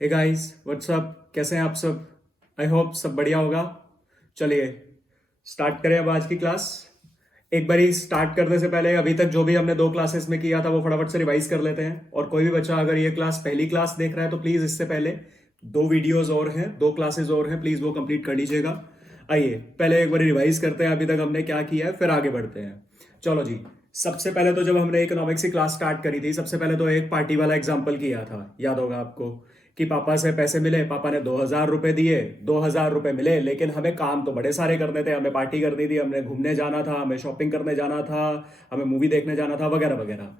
Hey guys what's up, कैसे हैं आप सब। आई होप सब बढ़िया होगा। चलिए स्टार्ट करें अब आज की क्लास। एक बारी स्टार्ट करने से पहले अभी तक जो भी हमने दो क्लासेस में किया था वो फटाफट से रिवाइज कर लेते हैं। और कोई भी बच्चा अगर ये क्लास पहली क्लास देख रहा है तो प्लीज इससे पहले दो वीडियोस और हैं, दो क्लासेस और हैं, प्लीज वो कंप्लीट कर लीजिएगा। आइए पहले एक बार रिवाइज करते हैं अभी तक हमने क्या किया है, फिर आगे बढ़ते हैं। चलो जी। सबसे पहले तो जब हमने इकोनॉमिक्स की क्लास स्टार्ट करी थी, सबसे पहले तो एक पार्टी वाला एग्जाम्पल किया था, याद होगा आपको, कि पापा से पैसे मिले, पापा ने 2,000 रुपए दिए, 2,000 रुपए मिले, लेकिन हमें काम तो बड़े सारे करने थे, हमें पार्टी करनी थी, हमें घूमने जाना था, हमें शॉपिंग करने जाना था, हमें मूवी देखने जाना था, वगैरह वगैरह।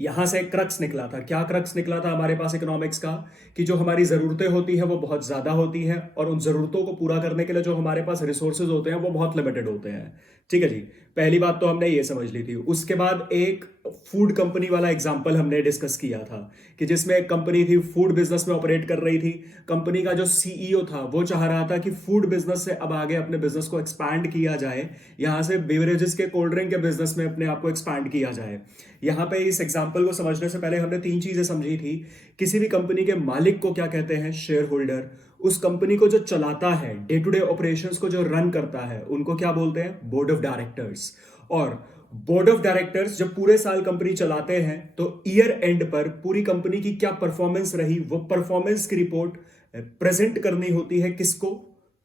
यहां से एक क्रक्स निकला था। क्या क्रक्स निकला था हमारे पास इकोनॉमिक्स का, कि जो हमारी जरूरतें होती है वो बहुत ज्यादा होती है, और उन जरूरतों को पूरा करने के लिए जो हमारे पास रिसोर्सेज होते हैं वो बहुत लिमिटेड होते हैं। ठीक है जी। पहली बात तो हमने ये समझ ली थी। उसके बाद एक फूड कंपनी वाला एग्जांपल हमने डिस्कस किया था, कि जिसमें एक कंपनी थी, फूड बिजनेस में ऑपरेट कर रही थी। कंपनी का जो सीईओ था वो चाह रहा था कि फूड बिजनेस से अब आगे अपने बिजनेस को एक्सपैंड किया जाए, यहां से बेवरेजेस के, कोल्ड ड्रिंक के बिजनेस में अपने आप को एक्सपैंड किया जाए। यहां पे इस एग्जांपल को समझने से पहले हमने तीन चीजें समझी थी। किसी भी कंपनी के मालिक को क्या कहते हैं? Share holder. उस कंपनी को जो चलाता है, डे टू डे ऑपरेशंस को जो रन करता है, उनको क्या बोलते हैं? Board of directors. और बोर्ड ऑफ डायरेक्टर्स जब पूरे साल कंपनी चलाते हैं तो ईयर एंड पर पूरी कंपनी की क्या परफॉर्मेंस रही, वो परफॉर्मेंस की रिपोर्ट प्रेजेंट करनी होती है। किसको?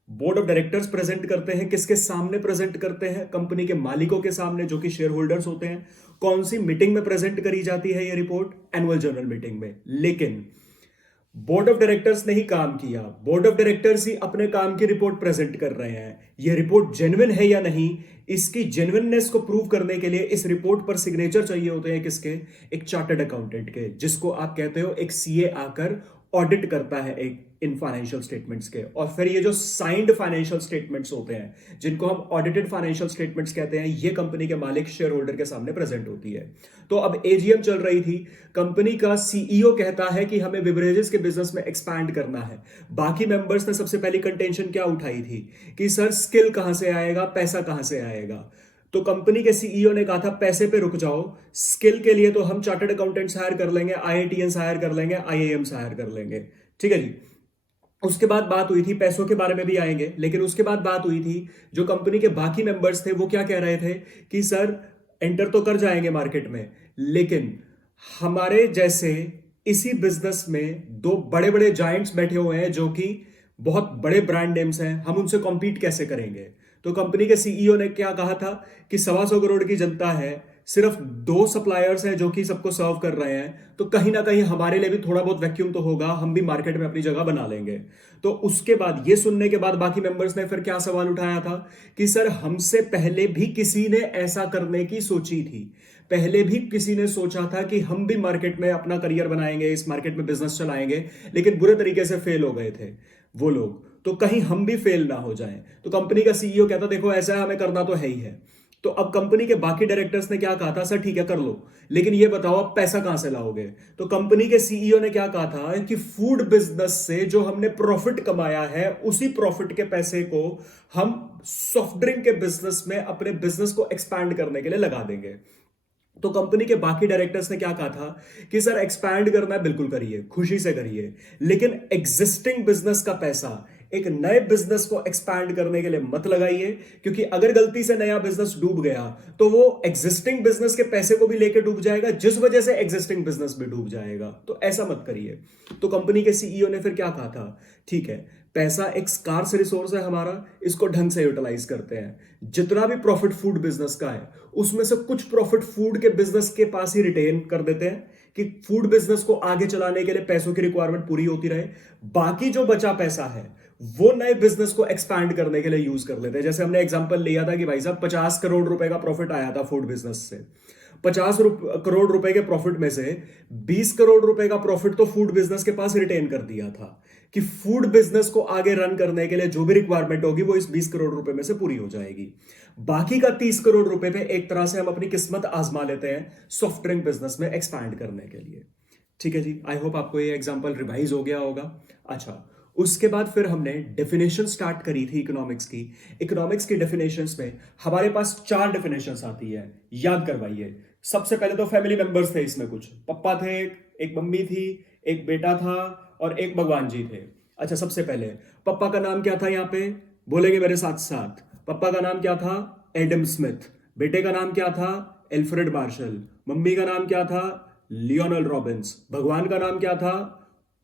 बोर्ड ऑफ डायरेक्टर्स प्रेजेंट करते हैं। किसके सामने प्रेजेंट करते हैं? कंपनी के मालिकों के सामने, जो कि शेयर होल्डर्स होते हैं। कौन सी मीटिंग में प्रेजेंट करी जाती है ये रिपोर्ट? एनुअल जनरल मीटिंग में। लेकिन बोर्ड ऑफ डायरेक्टर्स ने ही काम किया, बोर्ड ऑफ डायरेक्टर्स ही अपने काम की रिपोर्ट प्रेजेंट कर रहे हैं। ये रिपोर्ट जेन्युइन है या नहीं, इसकी जेन्युइननेस को प्रूव करने के लिए इस रिपोर्ट पर सिग्नेचर चाहिए होते हैं। किसके? एक चार्टर्ड अकाउंटेंट के, जिसको आप कहते हो एक सीए आकर ऑडिट करता है एक इन फाइनेंशियल स्टेटमेंट्स के। और फिर ये जो साइंड फाइनेंशियल स्टेटमेंट्स होते हैं, जिनको हम ऑडिटेड फाइनेंशियल स्टेटमेंट्स कहते हैं, ये कंपनी के मालिक शेयर होल्डर के सामने प्रेजेंट होती है। तो अब एजीएम चल रही थी। कंपनी का सीईओ कहता है कि हमें बिवरेजेस के बिजनेस में एक्सपैंड करना है। बाकी मेंबर्स ने सबसे पहली कंटेंशन क्या उठाई थी? कि सर स्किल कहां से आएगा, पैसा कहां से आएगा? तो कंपनी के सीईओ ने कहा था पैसे पे रुक जाओ, स्किल के लिए तो हम चार्टर्ड अकाउंटेंट्स हायर कर लेंगे, आईआईटीएंस हायर कर लेंगे, आईआईएम्स हायर कर लेंगे। ठीक है जी। उसके बाद बात हुई थी, पैसों के बारे में भी आएंगे, लेकिन उसके बाद बात हुई थी, जो कंपनी के बाकी मेंबर्स थे वो क्या कह रहे थे कि सर एंटर तो कर जाएंगे मार्केट में, लेकिन हमारे जैसे इसी बिजनेस में दो बड़े बड़े जायंट्स बैठे हुए हैं जो कि बहुत बड़े ब्रांड नेम्स हैं, हम उनसे कॉम्पीट कैसे करेंगे? तो कंपनी के सीईओ ने क्या कहा था कि 125 करोड़ की जनता है, सिर्फ दो सप्लायर्स हैं जो कि सबको सर्व कर रहे हैं, तो कहीं ना कहीं हमारे लिए भी थोड़ा बहुत वैक्यूम तो होगा, हम भी मार्केट में अपनी जगह बना लेंगे। तो उसके बाद ये सुनने के बाद बाकी मेंबर्स ने फिर क्या सवाल उठाया था कि सर हमसे पहले भी किसी ने ऐसा करने की सोची थी, पहले भी किसी ने सोचा था कि हम भी मार्केट में अपना करियर बनाएंगे, इस मार्केट में बिजनेस चलाएंगे, लेकिन बुरे तरीके से फेल हो गए थे वो लोग, तो कहीं हम भी फेल ना हो जाएं। तो कंपनी का सीईओ कहता देखो ऐसा है, हमें करना तो है ही है। तो अब कंपनी के बाकी डायरेक्टर्स ने क्या कहा था? सर ठीक है कर लो, लेकिन ये बताओ आप पैसा कहां से लाओगे? तो कंपनी के सीईओ ने क्या कहा था कि फूड बिजनेस से जो हमने प्रॉफिट कमाया है, उसी प्रॉफिट के पैसे को हम सॉफ्ट ड्रिंक के बिजनेस में अपने बिजनेस को एक्सपैंड करने के लिए लगा देंगे। तो कंपनी के बाकी डायरेक्टर्स ने क्या कहा था कि सर एक्सपैंड करना है बिल्कुल करिए, खुशी से करिए, लेकिन एग्जिस्टिंग बिजनेस का पैसा एक नए बिजनेस को एक्सपैंड करने के लिए मत लगाइए, क्योंकि अगर गलती से नया बिजनेस डूब गया तो वो एग्जिस्टिंग बिजनेस के पैसे को भी लेकर डूब जाएगा, जिस वजह से एग्जिस्टिंग बिजनेस भी डूब जाएगा। तो ऐसा मत करिए। तो कंपनी के सीईओ ने फिर क्या कहा था? ठीक है, पैसा एक स्कार्स रिसोर्स है हमारा, इसको ढंग से यूटिलाइज करते हैं। जितना भी प्रॉफिट फूड बिजनेस का है, उसमें से कुछ प्रॉफिट फूड के बिजनेस के पास ही रिटेन कर देते हैं, कि फूड बिजनेस को आगे चलाने के लिए पैसों की रिक्वायरमेंट पूरी होती रहे। बाकी जो बचा पैसा है वो नए बिजनेस को एक्सपैंड करने के लिए यूज कर लेते हैं। जैसे हमने एग्जांपल लिया था कि भाई साहब 50 करोड़ रुपए का प्रॉफिट आया था फूड बिजनेस से, 50 करोड़ रुपए के प्रॉफिट में से 20 करोड़ रुपए का प्रॉफिट तो फूड बिजनेस के पास रिटेन कर दिया था, कि फूड बिजनेस को आगे रन करने के लिए जो भी रिक्वायरमेंट होगी वो इस 20 करोड़ रुपए में से पूरी हो जाएगी। बाकी का 30 करोड़ रुपए पे एक तरह से हम अपनी किस्मत आजमा लेते हैं सॉफ्ट ड्रिंक बिजनेस में एक्सपैंड करने के लिए। ठीक है जी। आई होप आपको ये एग्जांपल रिवाइज हो गया होगा। अच्छा, उसके बाद फिर हमने डेफिनेशन स्टार्ट करी थी इकोनॉमिक्स की। इकोनॉमिक्स की डेफिनेशंस में हमारे पास चार डेफिनेशंस आती है, याद करवाइए। सबसे पहले तो फैमिली मेंबर्स थे इसमें, कुछ पप्पा थे, एक मम्मी थी, एक बेटा था और एक भगवान जी थे। अच्छा, सबसे पहले पप्पा का नाम क्या था? यहाँ पे बोलेंगे मेरे साथ साथ। पप्पा का नाम क्या था? Adam Smith. बेटे का नाम क्या था? Alfred Marshall. मम्मी का नाम क्या था? Lionel Robins. भगवान का नाम क्या था?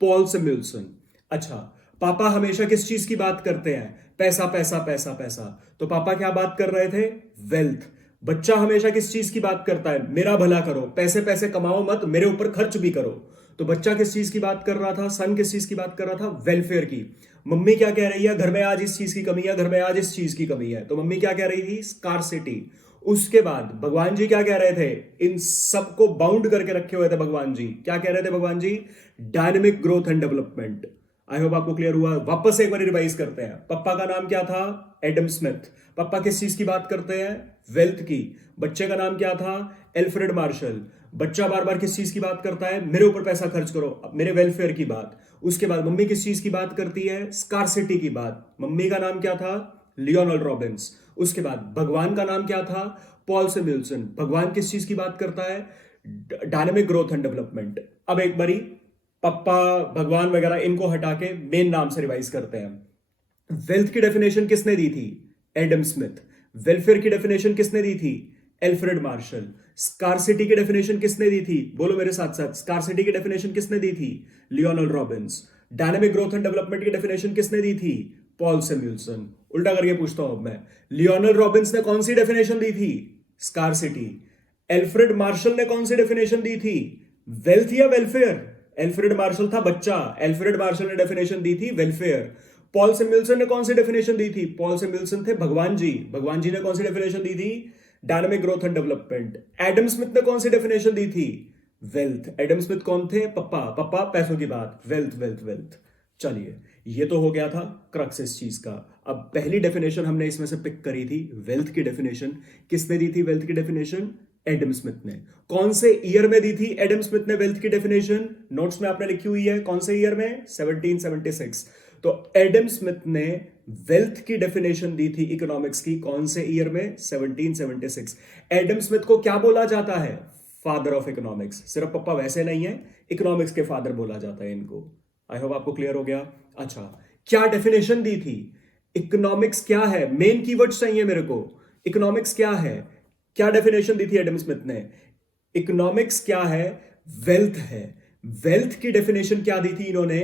पॉल सिम्युल्सन। अच्छा, पापा हमेशा किस चीज की बात करते हैं? पैसा पैसा पैसा पैसा। तो पापा क्या बात कर रहे थे? वेल्थ। बच्चा हमेशा किस चीज की बात करता है? मेरा भला करो, पैसे पैसे कमाओ मत, मेरे ऊपर खर्च भी करो। तो बच्चा किस चीज की बात कर रहा था? सन किस चीज की बात कर रहा था? वेलफेयर की। मम्मी क्या कह रही है? घर में आज इस चीज की कमी है, घर में आज इस चीज की कमी है। तो मम्मी क्या कह रही थी? स्कार्सिटी। उसके बाद भगवान जी क्या कह रहे थे? इन सबको बाउंड करके रखे हुए थे भगवान जी। क्या कह रहे थे भगवान जी? Dynamic growth and development. I hope आपको क्लियर हुआ। वापस एक बार रिवाइज करते हैं। पप्पा का नाम क्या था? Adam Smith. पप्पा किस चीज की बात करते हैं? वेल्थ की। बच्चे का नाम क्या था? Alfred Marshall. बच्चा बार बार किस चीज की बात करता है? मेरे ऊपर पैसा खर्च करो, मेरे वेलफेयर की बात। उसके बाद मम्मी किस चीज की बात करती है? स्कार्सिटी की बात। मम्मी का नाम क्या था? Lionel Robins. उसके बाद भगवान का नाम क्या था? पॉल सिम्युल्सन। भगवान किस चीज की बात करता है? Dynamic growth and development. अब एक बारी पप्पा, भगवान वगैरह इनको हटा के मेन नाम से रिवाइज करते हैं। वेल्थ की डेफिनेशन किसने दी थी? Adam Smith. वेलफेयर की डेफिनेशन किसने दी थी? Alfred Marshall. स्कार्सिटी की डेफिनेशन किसने दी थी? बोलो मेरे साथ साथ, स्कार्सिटी की डेफिनेशन किसने दी थी? Lionel Robins. Dynamic growth and development की डेफिनेशन किसने दी थी? Paul Samuelson. उल्टा करके पूछता हूं अब मैं, लियोनल रॉबिन्स ने कौन सी डेफिनेशन दी थी? स्कार्सिटी। एल्फ्रेड मार्शल ने कौन सी डेफिनेशन दी थी? वेल्थ या वेलफेयर? एल्फ्रेड मार्शल था बच्चा, एल्फ्रेड मार्शल ने डेफिनेशन दी थी वेलफेयर। पॉल सैमुअल्सन ने कौन सी डेफिनेशन दी थी? पॉल सैमुअल्सन थे भगवान जी, भगवान जी ने कौन सी डेफिनेशन दी थी? Dynamic growth and development. Adam Smith ने कौन सी डेफिनेशन दी थी? वेल्थ। एडम स्मिथ कौन थे? पप्पा। पप्पा पैसों की बात, वेल्थ वेल्थ वेल्थ। चलिए, ये तो हो गया था क्रक्स इस चीज का। अब पहली डेफिनेशन हमने इसमें से पिक करी थी, वेल्थ की डेफिनेशन। किसने दी थी वेल्थ की डेफिनेशन? एडम स्मिथ ने। कौन से ईयर में दी थी एडम स्मिथ ने वेल्थ की डेफिनेशन? नोट्स में आपने लिखी हुई है, कौन से ईयर में? 1776। तो एडम स्मिथ ने वेल्थ की डेफिनेशन दी थी इकोनॉमिक्स की, कौन से ईयर में? 1776। एडम स्मिथ को क्या बोला जाता है? Father of economics. सिर्फ पप्पा वैसे नहीं है, इकोनॉमिक्स के फादर बोला जाता है इनको। आई होप आपको क्लियर हो गया। अच्छा, क्या डेफिनेशन दी थी? इकोनॉमिक्स क्या है? मेन कीवर्ड्स चाहिए मेरे को। इकोनॉमिक्स क्या है? क्या डेफिनेशन दी थी एडम स्मिथ ने? इकोनॉमिक्स क्या है? वेल्थ है। वेल्थ की डेफिनेशन क्या दी थी इन्होंने?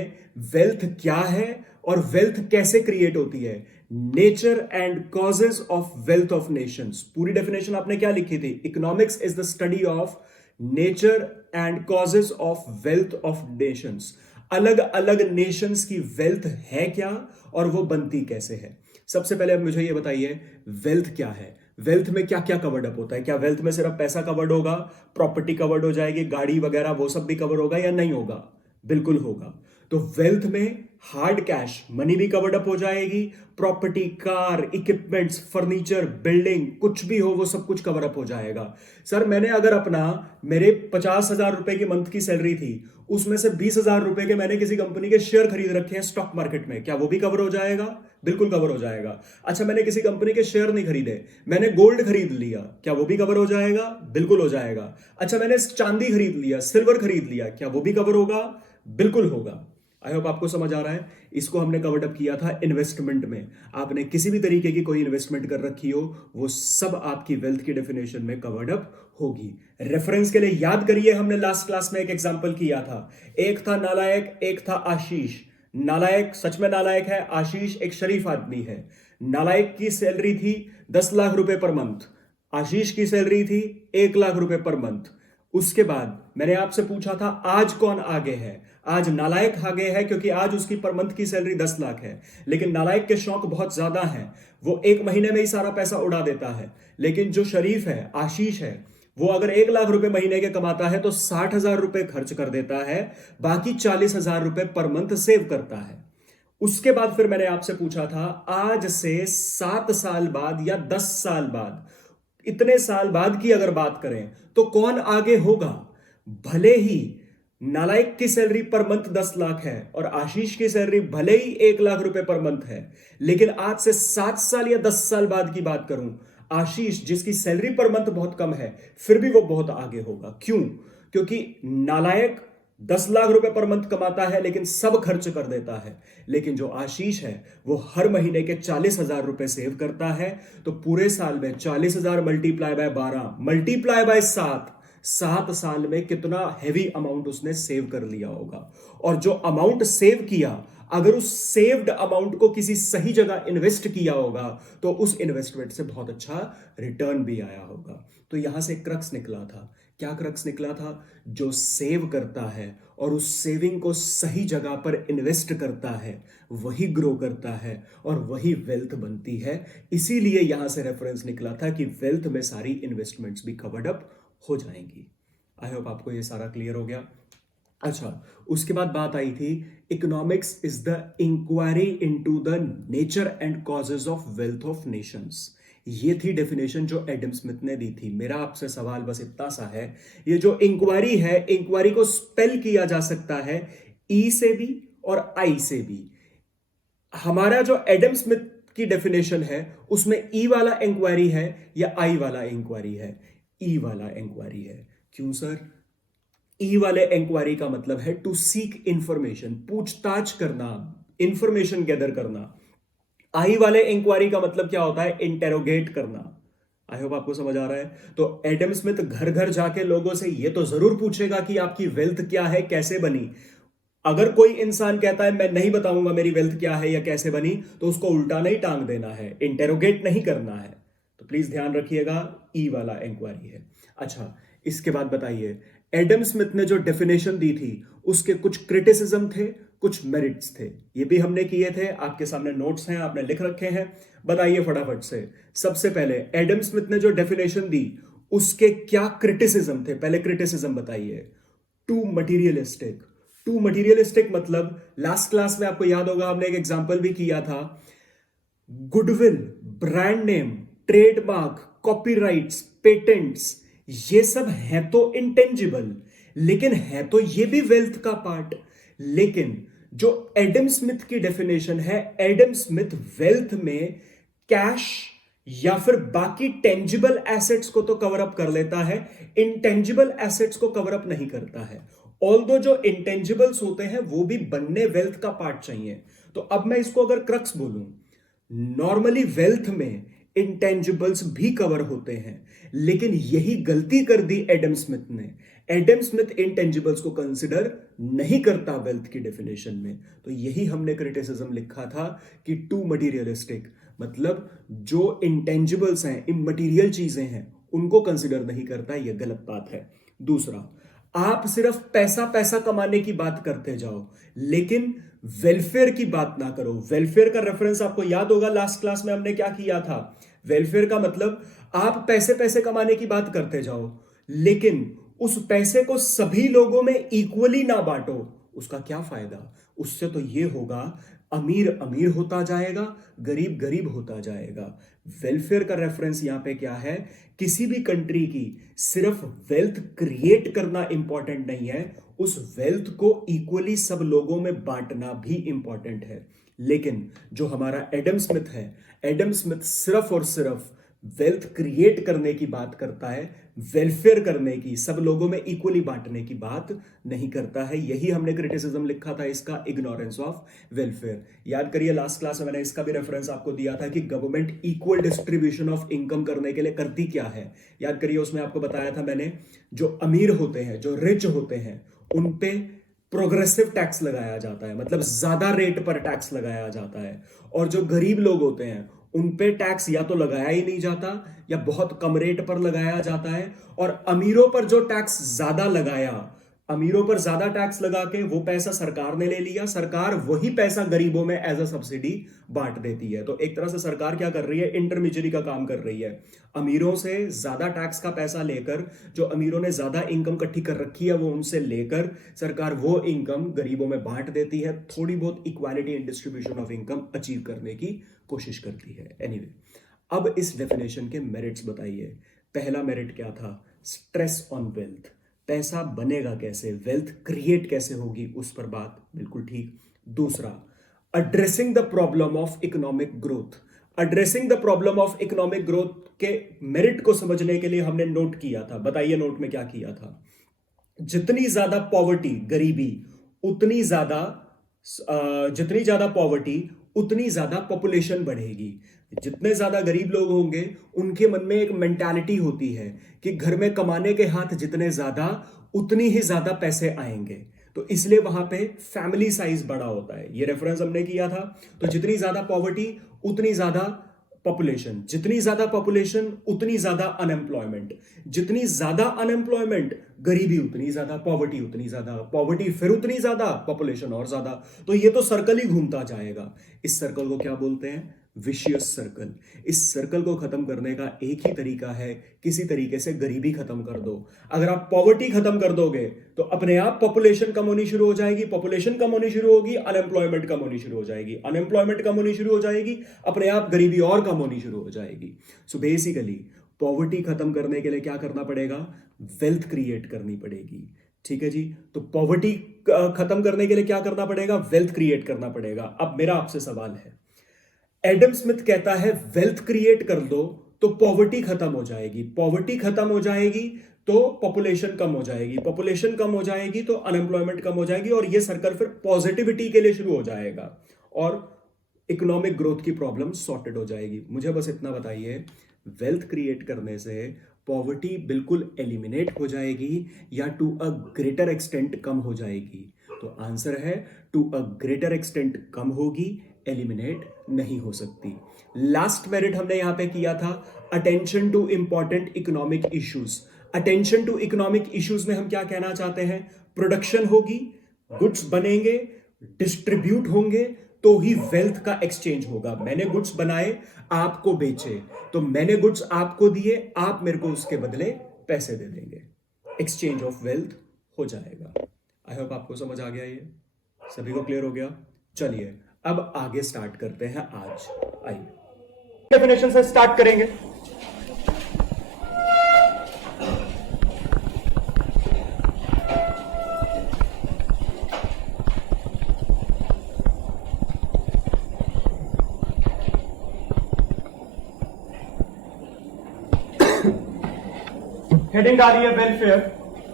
वेल्थ क्या है और वेल्थ कैसे क्रिएट होती है? Nature and causes of wealth of Nations. पूरी डेफिनेशन आपने क्या लिखी थी? Economics is the study of nature and causes of wealth of Nations. अलग अलग नेशंस की वेल्थ है क्या और वो बनती कैसे है। सबसे पहले अब मुझे ये बताइए, वेल्थ क्या है? वेल्थ में क्या क्या कवर्ड अप होता है? क्या वेल्थ में सिर्फ पैसा कवर्ड होगा, प्रॉपर्टी कवर्ड हो जाएगी, गाड़ी वगैरह वो सब भी कवर होगा या नहीं होगा? बिल्कुल होगा। तो वेल्थ में हार्ड कैश मनी भी कवर्ड अप हो जाएगी, property, car, equipments, furniture, building, कुछ भी हो वो सब कुछ कवर अप हो जाएगा। सर मैंने अगर अपना, मेरे 50,000 रुपए की मंथ की सैलरी थी, उसमें से 20,000 रुपए के मैंने किसी कंपनी के शेयर खरीद रखे हैं स्टॉक मार्केट में, क्या वो भी कवर हो जाएगा? बिल्कुल कवर हो जाएगा। अच्छा, मैंने किसी कंपनी के शेयर नहीं खरीदे, मैंने गोल्ड खरीद लिया, क्या वो भी कवर हो जाएगा? बिल्कुल हो जाएगा। अच्छा, मैंने चांदी खरीद लिया, सिल्वर खरीद लिया, क्या वो भी कवर होगा? बिल्कुल होगा। आई होप आपको समझ आ रहा है। इसको हमने कवर्ड अप किया था इन्वेस्टमेंट में। आपने किसी भी तरीके की कोई इन्वेस्टमेंट कर रखी हो, वो सब आपकी वेल्थ की डेफिनेशन में कवर्ड अप होगी। रेफरेंस के लिए याद करिए, हमने लास्ट क्लास में एक एग्जांपल किया था। एक था नालायक, एक था आशीष। नालायक सच में नालायक है, आशीष एक शरीफ आदमी है। नालायक की सैलरी थी 10 लाख रुपए पर मंथ, आशीष की सैलरी थी 1 लाख रुपए पर मंथ। उसके बाद मैंने आपसे पूछा था आज कौन आगे है? आज नालायक आगे है, क्योंकि आज उसकी पर मंथ की सैलरी 10 लाख है। लेकिन नालायक के शौक बहुत ज्यादा हैं, वो एक महीने में ही सारा पैसा उड़ा देता है। लेकिन जो शरीफ है, आशीष है, वो अगर 1 लाख रुपए महीने के कमाता है तो 60,000 रुपए खर्च कर देता है, बाकी 40,000 रुपए पर मंथ सेव करता है। उसके बाद फिर मैंने आपसे पूछा था आज से 7 साल बाद या 10 साल बाद, इतने साल बाद की अगर बात करें तो कौन आगे होगा? भले ही नालायक की सैलरी पर मंथ 10 लाख है और आशीष की सैलरी भले ही 1 लाख रुपए पर मंथ है, लेकिन आज से 7 साल या 10 साल बाद की बात करूं, आशीष जिसकी सैलरी पर मंथ बहुत कम है फिर भी वो बहुत आगे होगा। क्यों? क्योंकि नालायक 10 लाख रुपए पर मंथ कमाता है लेकिन सब खर्च कर देता है, लेकिन जो आशीष है वो हर महीने के 40,000 रुपए सेव करता है। तो पूरे साल में 40,000 मल्टीप्लाई बाय 12 मल्टीप्लाई बाय 7 साल में कितना हैवी अमाउंट उसने सेव कर लिया होगा। और जो अमाउंट सेव किया, अगर उस सेव्ड अमाउंट को किसी सही जगह इन्वेस्ट किया होगा तो उस इन्वेस्टमेंट से बहुत अच्छा रिटर्न भी आया होगा। तो यहां से क्रक्स निकला था। क्या क्रक्स निकला था? जो सेव करता है और उस सेविंग को सही जगह पर इन्वेस्ट करता है वही ग्रो करता है और वही वेल्थ बनती है। इसीलिए यहां से रेफरेंस निकला था कि वेल्थ में सारी इन्वेस्टमेंट्स भी कवर्ड अप हो जाएंगी। आई होप आपको ये सारा क्लियर हो गया। अच्छा, उसके बाद बात आई थी economics is the inquiry into the nature and causes of wealth of nations. ये थी डेफिनेशन जो एडम स्मिथ ने दी थी। मेरा आपसे सवाल बस इतना सा है, ये जो इंक्वायरी है, इंक्वायरी को स्पेल किया जा सकता है ई से भी और आई से भी। हमारा जो एडम स्मिथ की डेफिनेशन है उसमें ई वाला इंक्वायरी है या आई वाला इंक्वायरी है? ई वाला इंक्वायरी है। क्यों सर? ई वाले इंक्वायरी का मतलब है टू सीक इंफॉर्मेशन, पूछताछ करना, इंफॉर्मेशन गैदर करना। आई वाले इंक्वायरी का मतलब क्या होता है? इंटेरोगेट करना। आई होप आपको समझ आ रहा है। तो एडम स्मिथ घर घर जाके लोगों से ये तो जरूर पूछेगा कि आपकी वेल्थ क्या है, कैसे बनी। अगर कोई इंसान कहता है मैं नहीं बताऊंगा मेरी वेल्थ क्या है या कैसे बनी, तो उसको उल्टा नहीं टांग देना है, इंटेरोगेट नहीं करना है। तो प्लीज ध्यान रखिएगा, ई वाला इंक्वायरी है। अच्छा, इसके बाद बताइए, एडम स्मिथ ने जो डेफिनेशन दी थी उसके कुछ क्रिटिसिज्म थे, कुछ मेरिट्स थे। ये भी हमने किए थे, आपके सामने नोट्स हैं, आपने लिख रखे हैं। बताइए फटाफट से। सबसे पहले एडम स्मिथ ने जो डेफिनेशन दी उसके क्या क्रिटिसिज्म थे? पहले क्रिटिसिज्म बताइए। Too materialistic. टू मटीरियलिस्टिक मतलब लास्ट क्लास में आपको याद होगा हमने एक एग्जांपल भी किया था। Goodwill, brand name, trademark, copyrights, patents, ये सब है तो इंटेंजिबल, लेकिन है तो ये भी वेल्थ का पार्ट। लेकिन जो एडम स्मिथ की डेफिनेशन है, एडम स्मिथ वेल्थ में कैश या फिर बाकी टेंजिबल एसेट्स को तो कवर अप कर लेता है, इंटेंजिबल एसेट्स को कवर अप नहीं करता है। ऑल्दो जो इंटेंजिबल्स होते हैं वो भी बनने वेल्थ का पार्ट चाहिए। तो अब मैं इसको अगर क्रक्स बोलूं, नॉर्मली वेल्थ में इंटेंजिबल्स भी कवर होते हैं, लेकिन यही गलती कर दी एडम स्मिथ ने। एडम स्मिथ इंटेंजिबल्स को कंसिडर नहीं करता वेल्थ की डेफिनेशन में। तो यही हमने क्रिटिसिज्म लिखा था कि टू मटीरियलिस्टिक मतलब जो इंटेंजिबल्स हैं, इममटीरियल चीजें हैं, उनको कंसिडर नहीं करता। यह गलत बात है। दूसरा, आप सिर्फ पैसा पैसा कमाने की बात करते जाओ लेकिन वेलफेयर की बात ना करो। वेलफेयर का रेफरेंस आपको याद होगा, लास्ट क्लास में हमने क्या किया था। वेलफेयर का मतलब आप पैसे पैसे कमाने की बात करते जाओ लेकिन उस पैसे को सभी लोगों में इक्वली ना बांटो। उसका क्या फायदा? उससे तो यह होगा अमीर अमीर होता जाएगा, गरीब गरीब होता जाएगा। वेलफेयर का रेफरेंस यहां पे क्या है? किसी भी कंट्री की सिर्फ वेल्थ क्रिएट करना इंपॉर्टेंट नहीं है, उस वेल्थ को इक्वली सब लोगों में बांटना भी इंपॉर्टेंट है। लेकिन जो हमारा एडम स्मिथ है, एडम स्मिथ सिर्फ और सिर्फ वेल्थ क्रिएट करने की बात करता है, वेलफेयर करने की, सब लोगों में इक्वली बांटने की बात नहीं करता है। यही हमने क्रिटिसिज्म लिखा था इसका, इग्नोरेंस ऑफ वेलफेयर। याद करिए लास्ट क्लास में मैंने इसका भी रेफरेंस आपको दिया था कि government equal distribution of income करने के लिए करती क्या है। याद करिए, उसमें आपको बताया था मैंने, जो अमीर होते हैं, जो रिच होते हैं, उन पे प्रोग्रेसिव टैक्स लगाया जाता है, मतलब ज्यादा रेट पर टैक्स लगाया जाता है। और जो गरीब लोग होते हैं उन पे टैक्स या तो लगाया ही नहीं जाता या बहुत कम रेट पर लगाया जाता है। और अमीरों पर जो टैक्स ज्यादा लगाया, अमीरों पर ज्यादा टैक्स लगा के वो पैसा सरकार ने ले लिया, सरकार वही पैसा गरीबों में एज अ सब्सिडी बांट देती है। तो एक तरह से सरकार क्या कर रही है? इंटरमीडियरी का काम कर रही है। अमीरों से ज्यादा टैक्स का पैसा लेकर, जो अमीरों ने ज्यादा इनकम इकट्ठी कर रखी है वो उनसे लेकर सरकार वो इनकम गरीबों में बांट देती है। थोड़ी बहुत equality in distribution of income achieve करने की कोशिश करती है। एनीवे, अब इस डेफिनेशन के मेरिट्स बताइए। पहला मेरिट क्या था? Stress on wealth. पैसा बनेगा कैसे, वेल्थ क्रिएट कैसे होगी, उस पर बात, बिल्कुल ठीक। दूसरा, addressing the problem of economic growth. Addressing the problem of economic growth के मेरिट को समझने के लिए हमने नोट किया था। बताइए नोट में क्या किया था। जितनी ज्यादा पॉवर्टी, गरीबी, उतनी ज्यादा जितनी ज्यादा पॉवर्टी उतनी ज्यादा पॉपुलेशन बढ़ेगी। जितने ज्यादा गरीब लोग होंगे उनके मन में एक मेंटालिटी होती है कि घर में कमाने के हाथ जितने ज्यादा उतनी ही ज्यादा पैसे आएंगे, तो इसलिए वहां पे फैमिली साइज बड़ा होता है। ये रेफरेंस हमने किया था। तो जितनी ज्यादा पॉवर्टी उतनी ज्यादा पॉपुलेशन, जितनी ज्यादा पॉपुलेशन उतनी ज्यादा अनएम्प्लॉयमेंट, जितनी ज्यादा अनएम्प्लॉयमेंट गरीबी उतनी ज्यादा, पॉवर्टी उतनी ज्यादा, पॉवर्टी फिर उतनी ज्यादा, पॉपुलेशन और ज्यादा। तो ये तो सर्कल ही घूमता जाएगा। इस सर्कल को क्या बोलते हैं? Vicious circle. इस सर्कल को खत्म करने का एक ही तरीका है, किसी तरीके से गरीबी खत्म कर दो। अगर आप पॉवर्टी खत्म कर दोगे तो अपने आप पॉपुलेशन कम होनी शुरू हो जाएगी, पॉपुलेशन कम होनी शुरू होगी, अनएम्प्लॉयमेंट कम होनी शुरू हो जाएगी, अनएम्प्लॉयमेंट कम होनी शुरू हो जाएगी, अपने आप गरीबी और कम होनी शुरू हो जाएगी। सो बेसिकली पॉवर्टी खत्म करने के लिए क्या करना पड़ेगा? वेल्थ क्रिएट करनी पड़ेगी। ठीक है जी। तो पॉवर्टी खत्म करने के लिए क्या करना पड़ेगा? वेल्थ क्रिएट करना पड़ेगा। अब मेरा आपसे सवाल है, एडम स्मिथ कहता है वेल्थ क्रिएट कर दो तो पॉवर्टी खत्म हो जाएगी, पॉवर्टी खत्म हो जाएगी तो पॉपुलेशन कम हो जाएगी, पॉपुलेशन कम हो जाएगी तो अनएम्प्लॉयमेंट कम हो जाएगी, और ये सर्कल फिर पॉजिटिविटी के लिए शुरू हो जाएगा और इकोनॉमिक ग्रोथ की प्रॉब्लम सॉर्टेड हो जाएगी। मुझे बस इतना बताइए, वेल्थ क्रिएट करने से पॉवर्टी बिल्कुल एलिमिनेट हो जाएगी या टू अ ग्रेटर एक्सटेंट कम हो जाएगी? तो आंसर है टू अ ग्रेटर एक्सटेंट कम होगी, एलिमिनेट नहीं हो सकती। लास्ट मेरिट हमने यहां पे किया था attention to important economic issues. Attention to economic issues में हम क्या कहना चाहते हैं? प्रोडक्शन होगी, गुड्स बनेंगे, डिस्ट्रीब्यूट होंगे तो ही वेल्थ का एक्सचेंज होगा। मैंने गुड्स बनाए, आपको बेचे, तो मैंने गुड्स आपको दिए, आप मेरे को उसके बदले पैसे दे देंगे, एक्सचेंज ऑफ वेल्थ हो जाएगा। आई होप आपको समझ आ गया, ये सभी को क्लियर हो गया। चलिए अब आगे स्टार्ट करते हैं। आज आइए डेफिनेशन से स्टार्ट करेंगे। हेडिंग आ रही है वेलफेयर,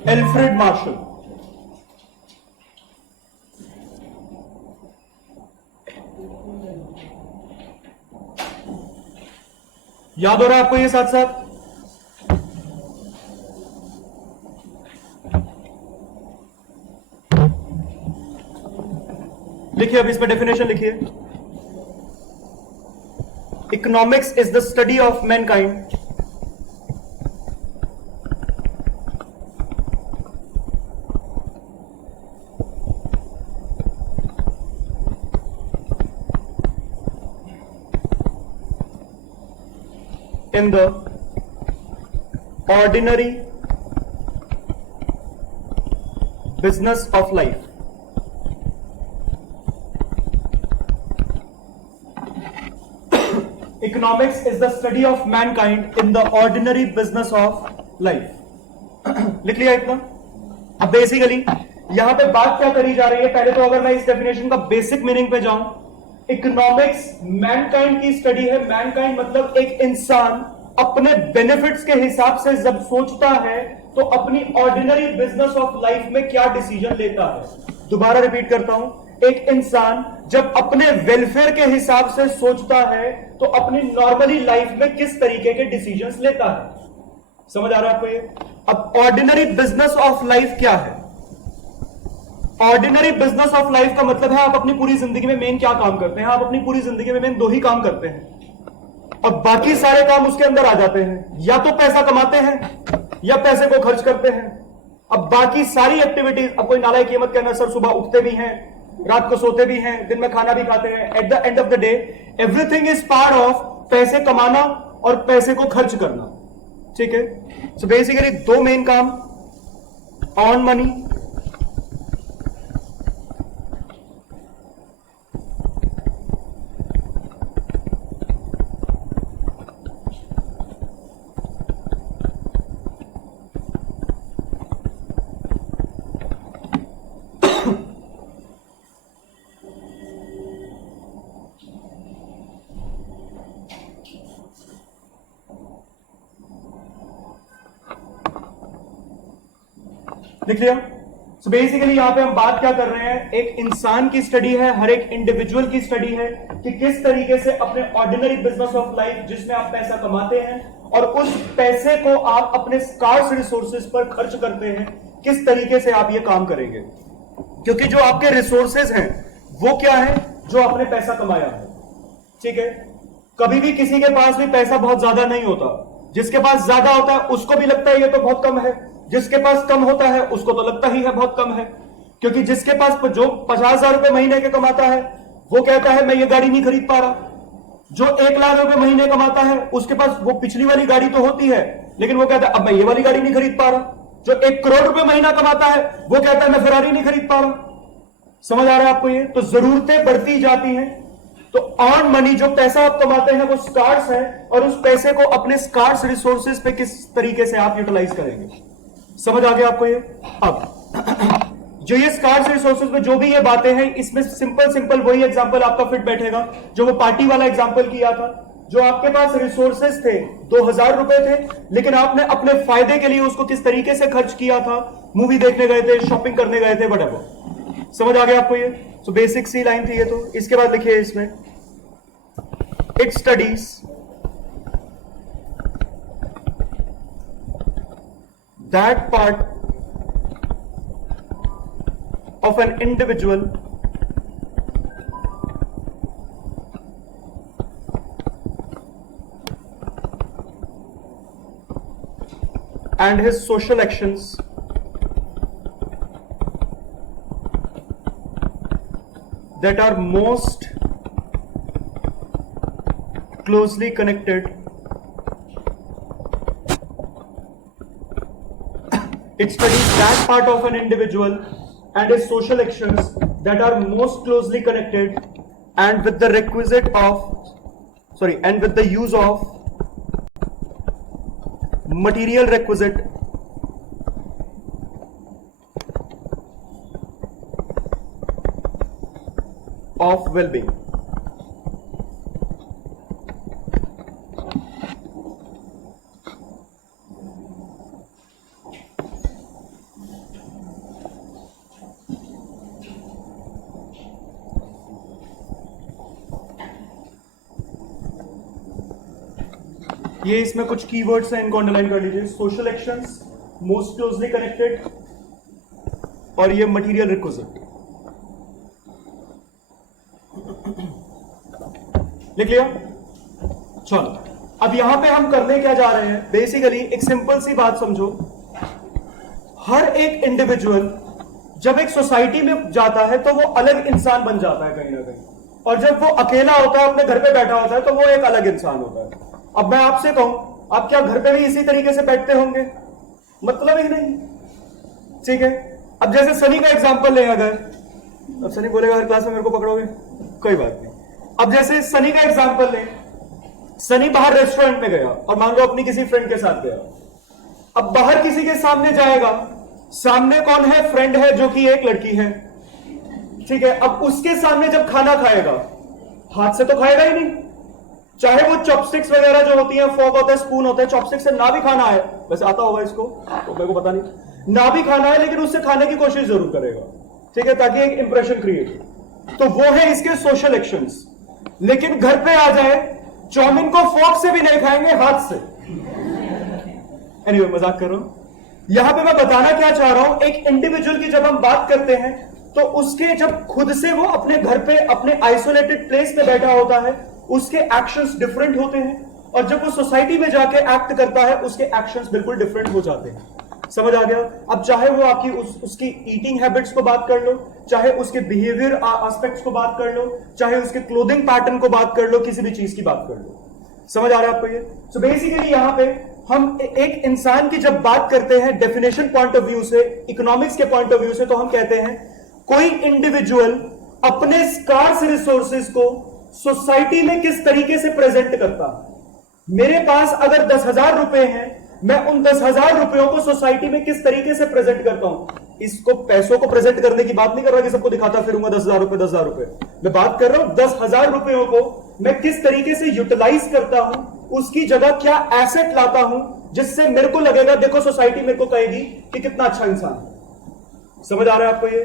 एल्फ्रेड मार्शल। याद हो रहा है आपको ये साथ साथ? लिखिए, अब इस पर डेफिनेशन लिखिए। Economics is the study of Mankind in the ordinary business of life. Economics is the study of mankind in the ordinary business of life. लिख लिया इतना? अब बेसिकली यहां पे बात क्या करी जा रही है? पहले तो अगर मैं इस डेफिनेशन का बेसिक मीनिंग पे जाऊं, इकोनॉमिक्स मैनकाइंड की स्टडी है। मैनकाइंड मतलब एक इंसान अपने बेनिफिट्स के हिसाब से जब सोचता है तो अपनी ऑर्डिनरी बिजनेस ऑफ लाइफ में क्या डिसीजन लेता है। दोबारा रिपीट करता हूं, एक इंसान जब अपने वेलफेयर के हिसाब से सोचता है तो अपनी नॉर्मली लाइफ में किस तरीके के डिसीजंस लेता है। समझ आ रहा है आपको ये? अब ऑर्डिनरी बिजनेस ऑफ लाइफ क्या है? ऑर्डिनरी बिजनेस ऑफ लाइफ का मतलब है आप अपनी पूरी जिंदगी में मेन क्या काम करते हैं? आप अपनी पूरी जिंदगी में मेन दो ही काम करते हैं और बाकी सारे काम उसके अंदर आ जाते हैं। या तो पैसा कमाते हैं या पैसे को खर्च करते हैं। अब बाकी सारी एक्टिविटीज, अब कोई नालायक ये मत कहना सर सुबह उठते भी हैं, रात को सोते भी हैं, दिन में खाना भी खाते हैं। At the end of the day everything is part of पैसे कमाना और पैसे को खर्च करना। ठीक है? सो बेसिकली दो मेन काम, ऑन मनी लिख लिया? सो बेसिकली यहां पे हम बात क्या कर रहे हैं, एक इंसान की स्टडी है, हर एक इंडिविजुअल की स्टडी है कि किस तरीके से अपने ऑर्डिनरी बिजनेस ऑफ लाइफ जिसमें आप पैसा कमाते हैं और उस पैसे को आप अपने स्कार्स रिसोर्सेज पर खर्च करते हैं, किस तरीके से आप ये काम करेंगे। क्योंकि जो आपके रिसोर्सेज हैं वो क्या है, जो आपने पैसा कमाया है। ठीक है, कभी भी किसी के पास भी पैसा बहुत ज्यादा नहीं होता, जिसके पास ज्यादा होता है उसको भी लगता है ये तो बहुत कम है, जिसके पास कम होता है उसको तो लगता ही है बहुत कम है। क्योंकि जिसके पास जो 50,000 रुपए महीने के कमाता है वो कहता है मैं ये गाड़ी नहीं खरीद पा रहा, जो 1,00,000 रुपए महीने कमाता है उसके पास वो पिछली वाली गाड़ी तो होती है लेकिन वो कहता है अब मैं ये वाली गाड़ी नहीं खरीद पा रहा, जो 1 करोड़ रुपए महीना कमाता है वो कहता है मैं फेरारी नहीं खरीद पा रहा। समझ आ रहा है आपको ये? तो जरूरतें बढ़ती जाती हैं, तो अर्न मनी जो पैसा आप कमाते हैं वो स्कार्स है, और उस पैसे को अपने स्कार्स रिसोर्सेज पे किस तरीके से आप यूटिलाइज करेंगे। समझ आ गया आपको ये? अब जो ये स्कार्स रिसोर्सेज में जो भी ये बातें हैं, इसमें सिंपल वही एग्जांपल आपका फिट बैठेगा जो वो पार्टी वाला एग्जांपल किया था। जो आपके पास रिसोर्सेज थे 2,000 रुपए थे, लेकिन आपने अपने फायदे के लिए उसको किस तरीके से खर्च किया था, मूवी देखने गए थे, शॉपिंग करने गए थे, व्हाटएवर। समझ आ गया आपको ये? सो बेसिक सी लाइन थी ये। तो इसके बाद लिखिए इसमें, it studies that part of an individual and his social actions that are most closely connected. It studies that part of an individual and his social actions that are most closely connected and with the use of material requisite of well-being. ये इसमें कुछ keywords हैं, इनको underline कर लीजिए। Social actions, most closely connected, और ये material requisite. लिख लिया? चलो, अब यहां पे हम करने क्या जा रहे हैं, बेसिकली एक सिंपल सी बात समझो। हर एक इंडिविजुअल जब एक सोसाइटी में जाता है तो वो अलग इंसान बन जाता है कहीं ना कहीं, और जब वो अकेला होता है, अपने घर पे बैठा होता है, तो वो एक अलग इंसान होता है। अब मैं आपसे कहूं, आप क्या घर पे भी इसी तरीके से बैठते होंगे? मतलब ही नहीं। ठीक है, अब जैसे सनी का एग्जांपल लें, अगर अब सनी बोलेगा हर क्लास में मेरे को पकड़ोगे, कोई बात नहीं। अब जैसे सनी का एग्जांपल लें, सनी बाहर रेस्टोरेंट में गया और मान लो अपनी किसी फ्रेंड के साथ गया। अब बाहर किसी के सामने जाएगा, सामने कौन है? फ्रेंड है जो कि एक लड़की है। ठीक है, अब उसके सामने जब खाना खाएगा, हाथ से तो खाएगा ही नहीं, चाहे वो चॉपस्टिक्स वगैरह जो होती हैं, फोक होता है, स्पून होता है, चॉपस्टिक से ना भी खाना है, वैसे आता होगा इसको तो मेरे को पता नहीं, ना भी खाना है लेकिन उससे खाने की कोशिश जरूर करेगा। ठीक है, ताकि एक इंप्रेशन क्रिएट हो। तो वो है इसके सोशल एक्शंस। लेकिन घर पे आ जाए, चाउमीन को फोक से भी नहीं खाएंगे, हाथ से। एनीवे, मजाक कर रहा हूं। यहां पे मैं बताना क्या चाह रहा हूं, एक इंडिविजुअल की जब हम बात करते हैं तो उसके जब खुद से वो अपने घर पे अपने आइसोलेटेड प्लेस पे बैठा होता है, उसके एक्शंस डिफरेंट होते हैं, और जब वो सोसाइटी में जाके एक्ट करता है उसके एक्शंस बिल्कुल डिफरेंट हो जाते हैं। समझ आ गया? अब चाहे वो आपकी उसकी ईटिंग हैबिट्स को बात कर लो, चाहे उसके बिहेवियर एस्पेक्ट्स को बात कर लो, चाहे उसके क्लोथिंग पैटर्न को बात कर लो, किसी भी चीज की बात कर लो। समझ आ रहा है आपको ये? सो बेसिकली यहां पे हम एक इंसान की जब बात करते हैं डेफिनेशन पॉइंट ऑफ व्यू से, इकोनॉमिक्स के पॉइंट ऑफ व्यू से, तो हम कहते हैं कोई इंडिविजुअल अपने स्कार्स रिसोर्सेज को सोसाइटी में किस तरीके से प्रेजेंट करता है। मेरे पास अगर 10,000 रुपए हैं, मैं उन 10,000 रुपयों को सोसाइटी में किस तरीके से प्रेजेंट करता हूं। इसको पैसों को प्रेजेंट करने की बात नहीं कर रहा कि सबको दिखाता फिरूंगा 10,000 रुपए 10,000 रुपए। मैं बात कर रहा हूं 10,000 रुपयों को मैं किस तरीके से यूटिलाइज करता हूं, उसकी जगह क्या एसेट लाता हूं जिससे मेरे को लगेगा, देखो सोसाइटी मेरे को कहेगी कि कितना अच्छा इंसान है। समझ आ रहा है आपको ये?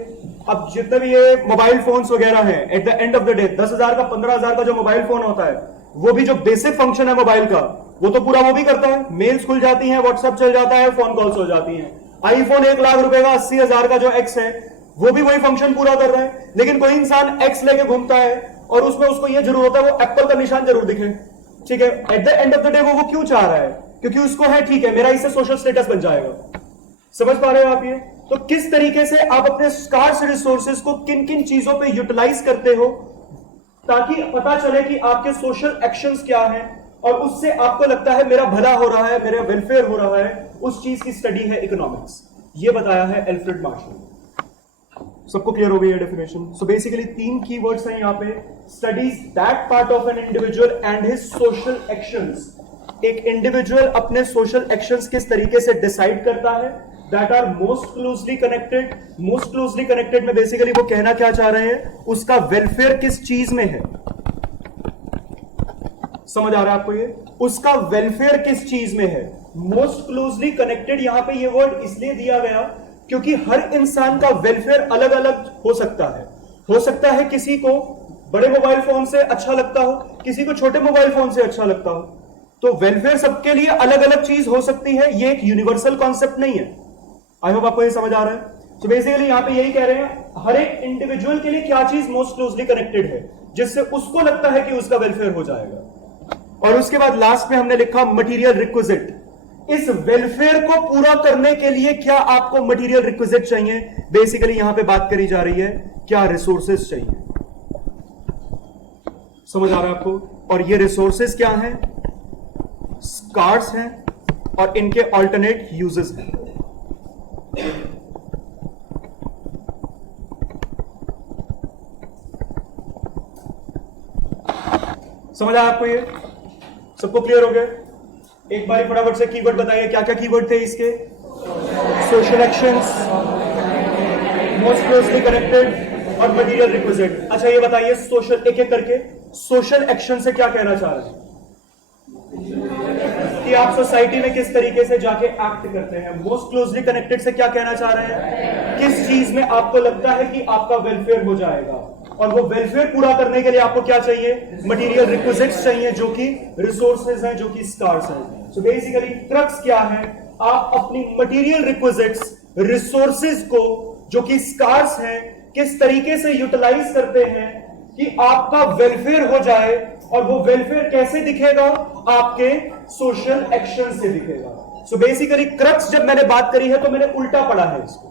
अब जितने भी ये मोबाइल फोन्स वगैरह हैं, at the end of the day 10,000 का 15,000 का जो मोबाइल फोन होता है, वो भी जो बेसिक फंक्शन है मोबाइल का, वो तो पूरा वो भी करता है। मेल्स खुल जाती हैं, व्हाट्सएप चल जाता है, फोन कॉल्स हो जाती हैं। आईफोन 1 लाख रुपए का 80,000 का जो एक्स है, वो भी वही फंक्शन पूरा कर रहा है। लेकिन कोई इंसान एक्स लेके घूमता है और उसमें उसको यह जरूर होता है वो एप्पल का निशान जरूर दिखे, ठीक है। At the end of the day वो क्यों चाह रहा है? क्योंकि उसको है ठीक है मेरा इससे सोशल स्टेटस बन जाएगा। समझ पा रहे हो आप ये? तो किस तरीके से आप अपने स्कार्स रिसोर्सेज को किन किन चीजों पे यूटिलाइज करते हो ताकि पता चले कि आपके सोशल एक्शंस क्या हैं, और उससे आपको लगता है मेरा भला हो रहा है, मेरा वेलफेयर हो रहा है, उस चीज की स्टडी है इकोनॉमिक्स। ये बताया है एल्फ्रेड मार्शल ने। सबको क्लियर हो गई है डेफिनेशन? सो बेसिकली 3 कीवर्ड्स हैं यहां पे। Studies that part of an individual and his social actions. एक इंडिविजुअल अपने सोशल एक्शंस किस तरीके से डिसाइड करता है, that are most closely connected. Most closely connected में बेसिकली वो कहना क्या चाह रहे हैं, उसका वेलफेयर किस चीज में है। समझ आ रहा है आपको ये? उसका वेलफेयर किस चीज में है। मोस्ट क्लोजली कनेक्टेड यहां पे ये वर्ड इसलिए दिया गया क्योंकि हर इंसान का वेलफेयर अलग अलग हो सकता है। हो सकता है किसी को बड़े मोबाइल फोन से अच्छा लगता हो, किसी को छोटे मोबाइल फोन से अच्छा लगता हो। तो वेलफेयर सबके लिए अलग अलग चीज हो सकती है, ये एक यूनिवर्सल कॉन्सेप्ट नहीं है। आई होप आपको ये समझ आ रहा है? तो बेसिकली यहां पे यही कह रहे हैं, हर एक इंडिविजुअल के लिए क्या चीज मोस्ट क्लोजली कनेक्टेड है जिससे उसको लगता है कि उसका वेलफेयर हो जाएगा। और उसके बाद लास्ट में हमने लिखा मटेरियल रिक्विजिट। इस वेलफेयर को पूरा करने के लिए क्या आपको मटेरियल रिक्विजिट चाहिए। बेसिकली यहां पे बात करी जा रही है क्या रिसोर्सेज चाहिए। समझ आ रहा है आपको? और ये रिसोर्सेज क्या हैं? स्कार्स हैं और इनके ऑल्टरनेट यूजेस हैं। समझ आया आपको ये? सबको क्लियर हो गया? एक बार फटाफट से कीवर्ड बताइए, क्या क्या कीवर्ड थे इसके? Social actions, most closely connected और मटेरियल रिक्विजिट। अच्छा ये बताइए सोशल, एक एक करके सोशल एक्शन से क्या कहना चाह रहे हैं कि आप सोसाइटी में किस तरीके से जाके एक्ट करते हैं। मोस्ट क्लोजली कनेक्टेड से क्या कहना चाह रहे हैं, किस चीज में आपको लगता है कि आपका वेलफेयर हो जाएगा, और वो वेलफेयर पूरा करने के लिए आपको क्या चाहिए, मटेरियल रिक्विजिट्स चाहिए, जो कि रिसोर्सेज हैं, जो कि स्कार्स हैं। सो बेसिकली क्रक्स क्या है, आप अपनी मटेरियल रिक्विजिट्स, रिसोर्सेज को जो कि स्कार्स हैं, किस तरीके से यूटिलाइज करते हैं कि आपका वेलफेयर हो जाए। और वो वेलफेयर कैसे दिखेगा, आपके सोशल एक्शन से दिखेगा। सो बेसिकली क्रक्स जब मैंने बात करी है तो मैंने उल्टा पढ़ा है इसको।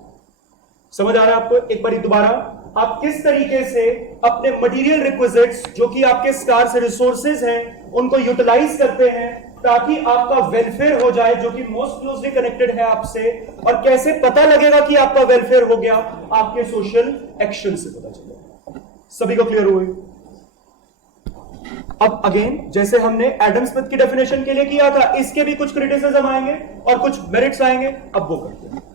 समझ आ रहा है आपको? एक बार दोबारा, आप किस तरीके से अपने मटेरियल रिक्विजिट्स जो कि आपके स्कार्स रिसोर्सेज हैं उनको यूटिलाइज करते हैं ताकि आपका वेलफेयर हो जाए, जो कि मोस्ट क्लोजली कनेक्टेड है आपसे। और कैसे पता लगेगा कि आपका वेलफेयर हो गया, आपके सोशल एक्शन से पता चलेगा। सभी को क्लियर हुए? अब अगेन जैसे हमने एडम स्मिथ की डेफिनेशन के लिए किया था, इसके भी कुछ क्रिटिसिज्म आएंगे और कुछ मेरिट्स आएंगे। अब वो करते हैं।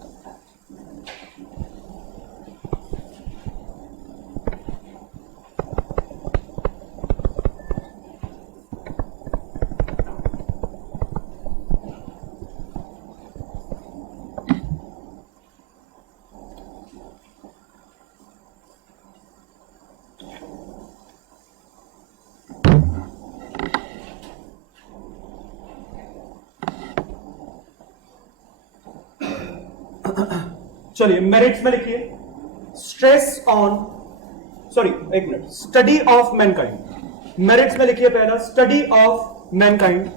चलिए मेरिट्स में लिखिए, स्ट्रेस ऑन, सॉरी एक minute, study of Mankind. Merits में लिखिए पहला, स्टडी ऑफ मैनकाइंड।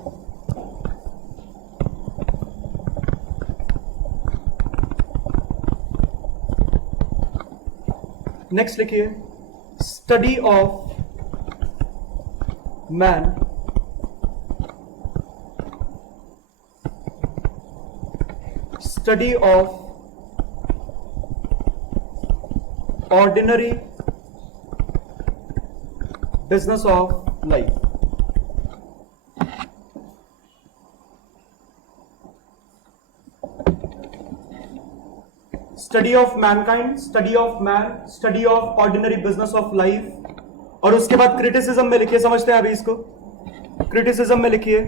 नेक्स्ट लिखिए, study of man study of ordinary business of life। Study of Mankind, study of man, study of ordinary business of life. और उसके बाद criticism में लिखिए, समझते हैं अभी इसको। क्रिटिसिज्म में लिखिए,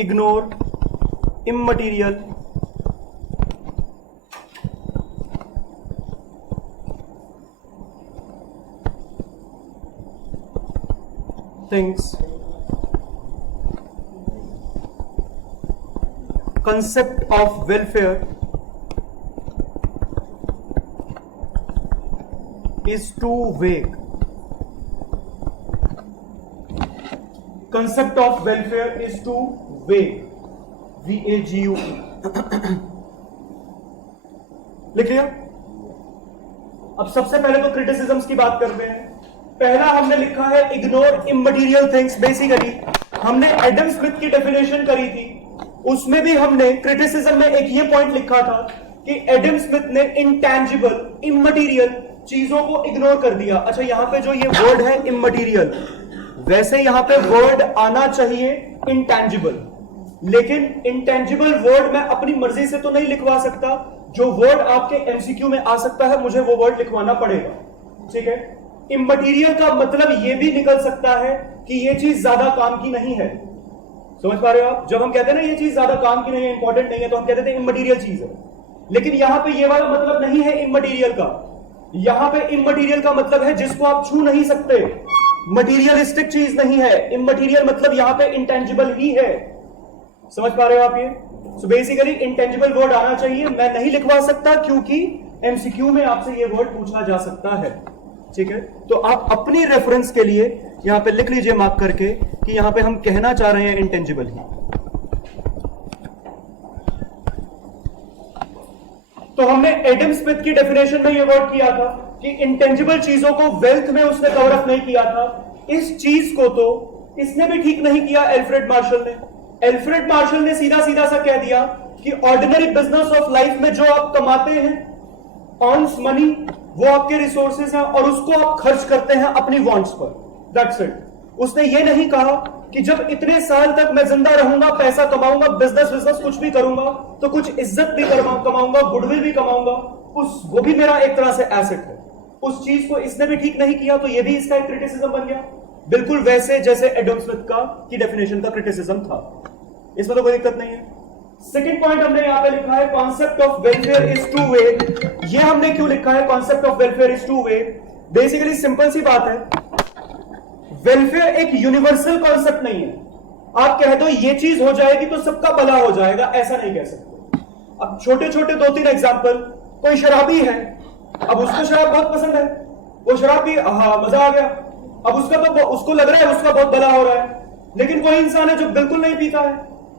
ignore immaterial things, concept of welfare is too vague. Concept of welfare is too vague. VAGU. लिख लिया? अब सबसे पहले तो क्रिटिसिज्म्स की बात करते हैं। पहला हमने लिखा है इग्नोर इममटीरियल थिंग्स। बेसिकली हमने एडम स्मिथ की डेफिनेशन करी थी, उसमें भी हमने क्रिटिसिज्म में एक ये पॉइंट लिखा था कि एडम स्मिथ ने इंटैंजिबल इममटीरियल चीजों को इग्नोर कर दिया। अच्छा, यहां पे जो ये वर्ड है इममटीरियल, वैसे यहां पे वर्ड आना चाहिए इंटैंजिबल, लेकिन इंटैंजिबल वर्ड मैं अपनी मर्जी से तो नहीं लिखवा सकता। जो वर्ड आपके एमसीक्यू में आ सकता है मुझे वो वर्ड लिखवाना पड़ेगा, ठीक है। इममटीरियल का मतलब ये भी निकल सकता है कि ये चीज ज्यादा काम की नहीं है। समझ पा रहे हो आप? जब हम कहते हैं ना ये चीज ज्यादा काम की नहीं है, इंपॉर्टेंट नहीं है, तो हम कहते थे इममटीरियल चीज है। लेकिन यहां पे ये वाला मतलब नहीं है इममटीरियल का। यहां पे इममटीरियल का मतलब है जिसको आप छू नहीं सकते, मटीरियलिस्टिक चीज नहीं है। इममटीरियल मतलब यहां पे इंटेंजिबल ही है। समझ पा रहे हो आप ये? सो बेसिकली इंटेंजिबल वर्ड आना चाहिए, मैं नहीं लिखवा सकता क्योंकि एमसीक्यू में आपसे ये वर्ड पूछा जा सकता है, ठीक है। तो आप अपनी रेफरेंस के लिए यहां पे लिख लीजिए मार्क करके कि यहां पे हम कहना चाह रहे हैं इंटेंजिबल ही। तो हमने एडम स्मिथ की डेफिनेशन में ये वर्ड किया था कि इंटेंजिबल चीजों को वेल्थ में उसने कवर अप नहीं किया था। इस चीज को तो इसने भी ठीक नहीं किया, एल्फ्रेड मार्शल ने। एल्फ्रेड मार्शल ने सीधा सीधा सा कह दिया कि ऑर्डिनरी बिजनेस ऑफ लाइफ में जो आप कमाते हैं, अर्न्स मनी, वो आपके रिसोर्सेज हैं और उसको आप खर्च करते हैं अपनी वांट्स पर। That's it. उसने ये नहीं कहा कि जब इतने साल तक मैं जिंदा रहूंगा, पैसा कमाऊंगा, बिजनेस कुछ भी करूंगा, तो कुछ इज्जत भी कमाऊंगा, गुडविल भी कमाऊंगा, वो भी मेरा एक तरह से एसेट है। उस चीज को इसने भी ठीक नहीं किया, तो ये भी इसका एक क्रिटिसिज्म बन गया, बिल्कुल वैसे जैसे एडम स्मिथ का की डेफिनेशन का क्रिटिसिज्म था। इसमें तो कोई दिक्कत नहीं है। सेकेंड पॉइंट हमने यहां पे लिखा है concept of welfare is two way. ये हमने क्यों लिखा है concept of welfare is two way? Basically simple सी बात है, वेलफेयर एक यूनिवर्सल कॉन्सेप्ट नहीं है। आप कह दो ये चीज हो जाएगी तो सबका भला हो जाएगा, ऐसा नहीं कह सकते। अब छोटे छोटे 2-3 एग्जांपल। कोई शराबी है, अब उसको शराब बहुत पसंद है, वो शराब पी, मजा आ गया, अब उसको लग रहा है उसका बहुत भला हो रहा है। लेकिन कोई इंसान है जो बिल्कुल नहीं पीता है,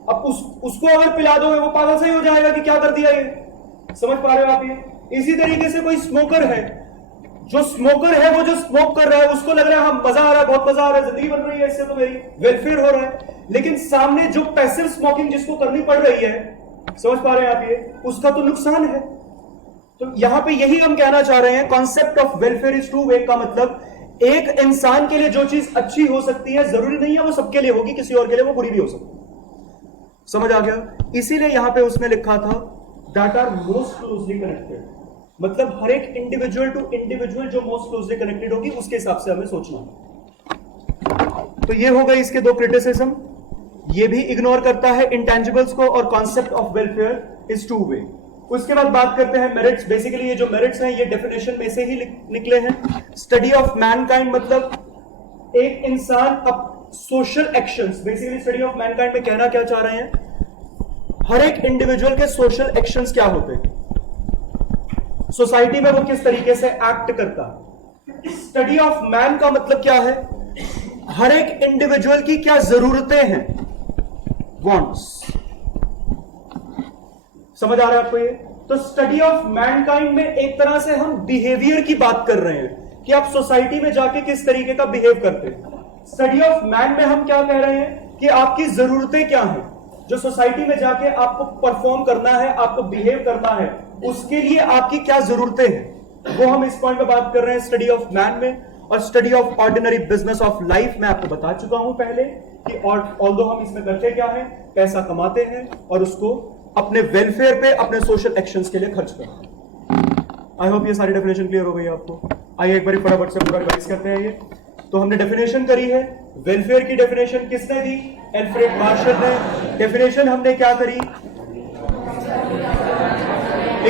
अब उसको अगर पिला दोगे वो पागल से ही हो जाएगा कि क्या कर दिया ये। समझ पा रहे हो आप ये? इसी तरीके से कोई स्मोकर है, जो स्मोकर है वो जो स्मोक कर रहा है उसको लग रहा है मजा आ रहा है, बहुत मजा आ रहा है, जिंदगी बन रही है इससे, तो मेरी वेलफेयर हो रहा है। लेकिन सामने जो पैसिव स्मोकिंग जिसको करनी पड़ रही है, समझ पा रहे हैं आप ये, उसका तो नुकसान है। तो यहां पे यही हम कहना चाह रहे हैं, concept of welfare is two वे का मतलब एक इंसान के लिए जो चीज अच्छी हो सकती है जरूरी नहीं है वो सबके लिए होगी, किसी और के लिए वो बुरी भी हो सकती है। समझ आ गया? इसीलिए यहां पे उसने लिखा था that are most closely connected, मतलब हर एक इंडिविजुअल टू इंडिविजुअल जो मोस्ट क्लोजली कनेक्टेड होगी उसके हिसाब से हमें सोचना है। तो ये हो गए इसके 2 क्रिटिसिज्म। ये भी इग्नोर करता है इंटेंजिबल्स को और concept of welfare is two वे। उसके बाद बात करते हैं मेरिट्स। बेसिकली ये जो मेरिट्स हैं ये डेफिनेशन में से ही निकले हैं। स्टडी ऑफ मैनकाइंड मतलब एक इंसान अब social actions, basically study of Mankind में कहना क्या चाह रहे हैं, हर एक इंडिविजुअल के सोशल एक्शंस क्या होते हैं, सोसाइटी में वो किस तरीके से एक्ट करता है। स्टडी ऑफ मैन का मतलब क्या है, हर एक इंडिविजुअल की क्या जरूरतें हैं, वांट्स। समझ आ रहा है आपको ये? तो स्टडी ऑफ मैनकाइंड में एक तरह से हम बिहेवियर की बात कर रहे हैं कि आप सोसाइटी में जाके किस तरीके का बिहेव करते हैं। स्टडी ऑफ मैन में हम क्या कह रहे हैं कि आपकी जरूरतें क्या हैं, जो सोसाइटी में जाके आपको परफॉर्म करना है, आपको बिहेव करना है, उसके लिए आपकी क्या जरूरतें हैं, वो हम इस पॉइंट पे बात कर रहे हैं स्टडी ऑफ मैन में। और study of ordinary business of life मैं आपको बता चुका हूं पहले कि ऑल्दो हम इसमें करते क्या है, पैसा कमाते हैं और उसको अपने वेलफेयर पे, अपने सोशल एक्शंस के लिए खर्च करते हैं। आई होप ये सारी डेफिनेशन क्लियर हो गई आपको। आइए एक बार फटाफट से पूरा रिवाइज करते हैं। ये तो हमने डेफिनेशन करी है, वेलफेयर की डेफिनेशन किसने दी, एल्फ्रेड मार्शल ने। डेफिनेशन हमने क्या करी?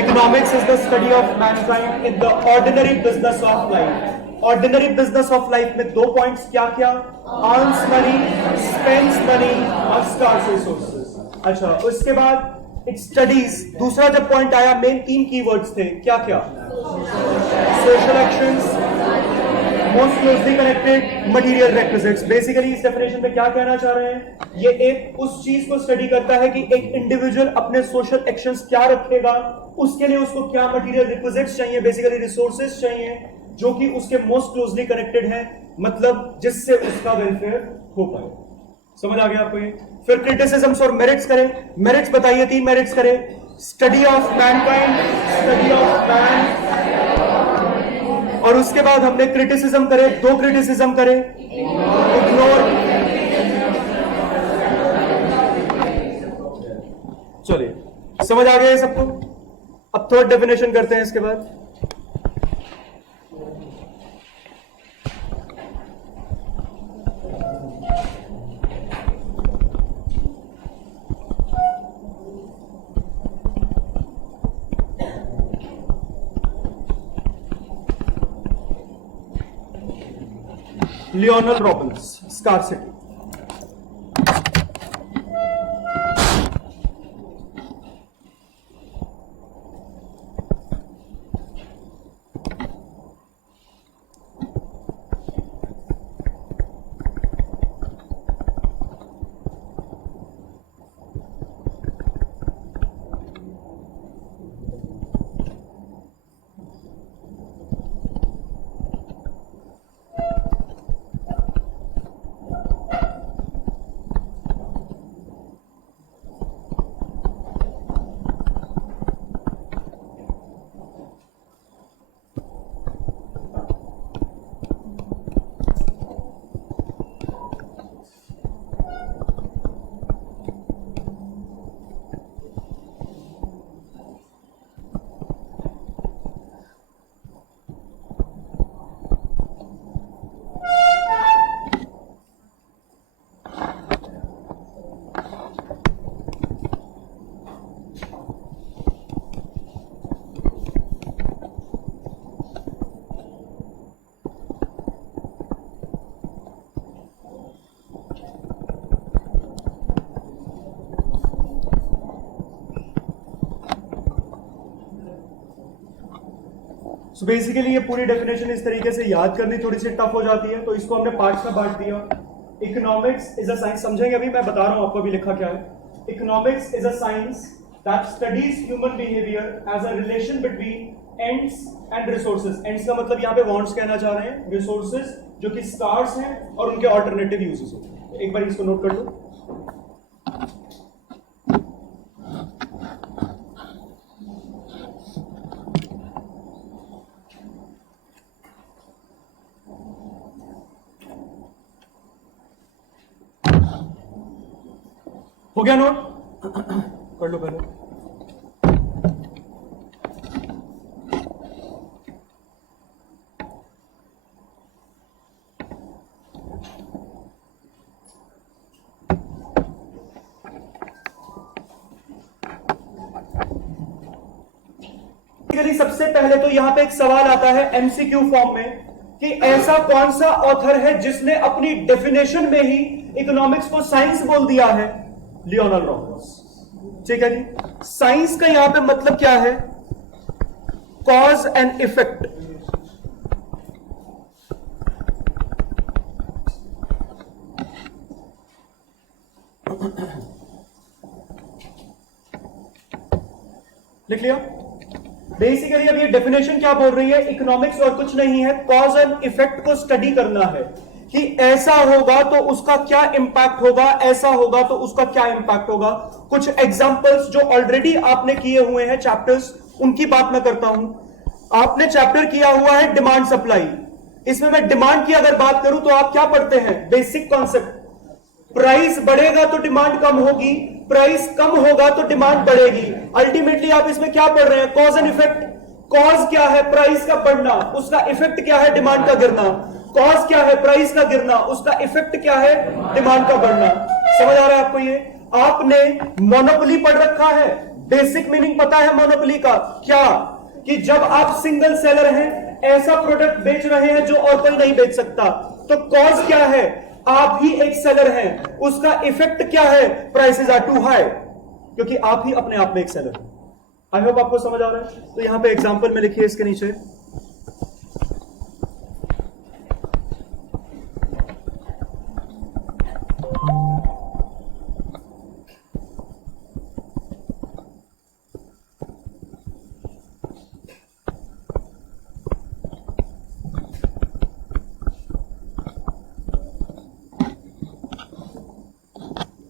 Economics is the study of Mankind in the ordinary business of life. Ordinary business of life में 2 पॉइंट्स क्या क्या? अर्न्स मनी, स्पेंड्स मनी और स्कार्स रिसोर्सेज। अच्छा, उसके बाद इट स्टडीज, दूसरा जब पॉइंट आया, मेन 3 कीवर्ड्स थे, क्या क्या? Social actions, most closely connected, material requisites. Basically इस डेफिनेशन में क्या कहना चाह रहे हैं? ये एक उस चीज को स्टडी करता है कि एक इंडिविजुअल अपने सोशल एक्शंस क्या रखेगा, उसके लिए उसको क्या मटेरियल रिक्विजिट्स चाहिए, बेसिकली रिसोर्सेज चाहिए, जो कि उसके मोस्ट क्लोजली कनेक्टेड है, मतलब जिससे उसका वेलफेयर हो पाए। समझ आ गया आपको ये? फिर क्रिटिसिज्म्स और मेरिट्स करें। मेरिट्स बताइए, 3 मेरिट्स करें। Study of Mankind, study of man, और उसके बाद हमने क्रिटिसिज्म करे, 2 क्रिटिसिज्म करे, इग्नोर। चलिए, समझ आ गया ये सबको? अब थर्ड डेफिनेशन करते हैं इसके बाद। Lionel Robins, scarcity. So basically ये पूरी डेफिनेशन इस तरीके से याद करनी थोड़ी सी टफ हो जाती है, तो इसको हमने पार्ट्स में बांट दिया। इकोनॉमिक्स इज अ साइंस, समझेंगे अभी, मैं बता रहा हूं आपको अभी लिखा क्या है। Economics is a science that studies human behaviour as a relation between ends and resources. Ends का मतलब यहां पे वांट्स कहना चाह रहे हैं, रिसोर्सेज जो कि स्कार्स हैं और उनके ऑल्टरनेटिव यूजेस हैं। एक बार इसको नोट कर लो। हो गया नोट? कर लो पहले। सबसे पहले तो यहां पे एक सवाल आता है एमसीक्यू फॉर्म में कि ऐसा कौन सा ऑथर है जिसने अपनी डेफिनेशन में ही इकोनॉमिक्स को साइंस बोल दिया है? Lionel Robins. ठीक है जी। साइंस का यहां पे मतलब क्या है? Cause and effect. लिख लिया? बेसिकली अब ये डेफिनेशन क्या बोल रही है? इकोनॉमिक्स और कुछ नहीं है, कॉज एंड इफेक्ट को स्टडी करना है कि ऐसा होगा तो उसका क्या इंपैक्ट होगा, ऐसा होगा तो उसका क्या इंपैक्ट होगा। कुछ एग्जांपल्स जो ऑलरेडी आपने किए हुए हैं चैप्टर्स, उनकी बात मैं करता हूं। आपने चैप्टर किया हुआ है डिमांड सप्लाई। इसमें मैं डिमांड की अगर बात करूं तो आप क्या पढ़ते हैं? बेसिक कॉन्सेप्ट, प्राइस बढ़ेगा तो डिमांड कम होगी, प्राइस कम होगा तो डिमांड बढ़ेगी। अल्टीमेटली आप इसमें क्या पढ़ रहे हैं? Cause and effect. कॉज क्या है? प्राइस का बढ़ना। उसका इफेक्ट क्या है? डिमांड का गिरना। कॉज क्या है? प्राइस का गिरना। उसका इफेक्ट क्या है? डिमांड का बढ़ना। समझ आ रहा है आपको? ये आपने मोनोपोली पढ़ रखा है, बेसिक मीनिंग पता है मोनोपोली का क्या? कि जब आप सिंगल सेलर हैं, ऐसा प्रोडक्ट बेच रहे हैं जो और कोई नहीं बेच सकता, तो कॉज क्या है? आप ही एक सेलर हैं। उसका इफेक्ट क्या है? प्राइसेस आर टू हाई, क्योंकि आप ही अपने आप में एक सेलर हैं। आई होप आपको समझ आ रहा है। तो यहां पे एग्जांपल में लिखिए इसके नीचे,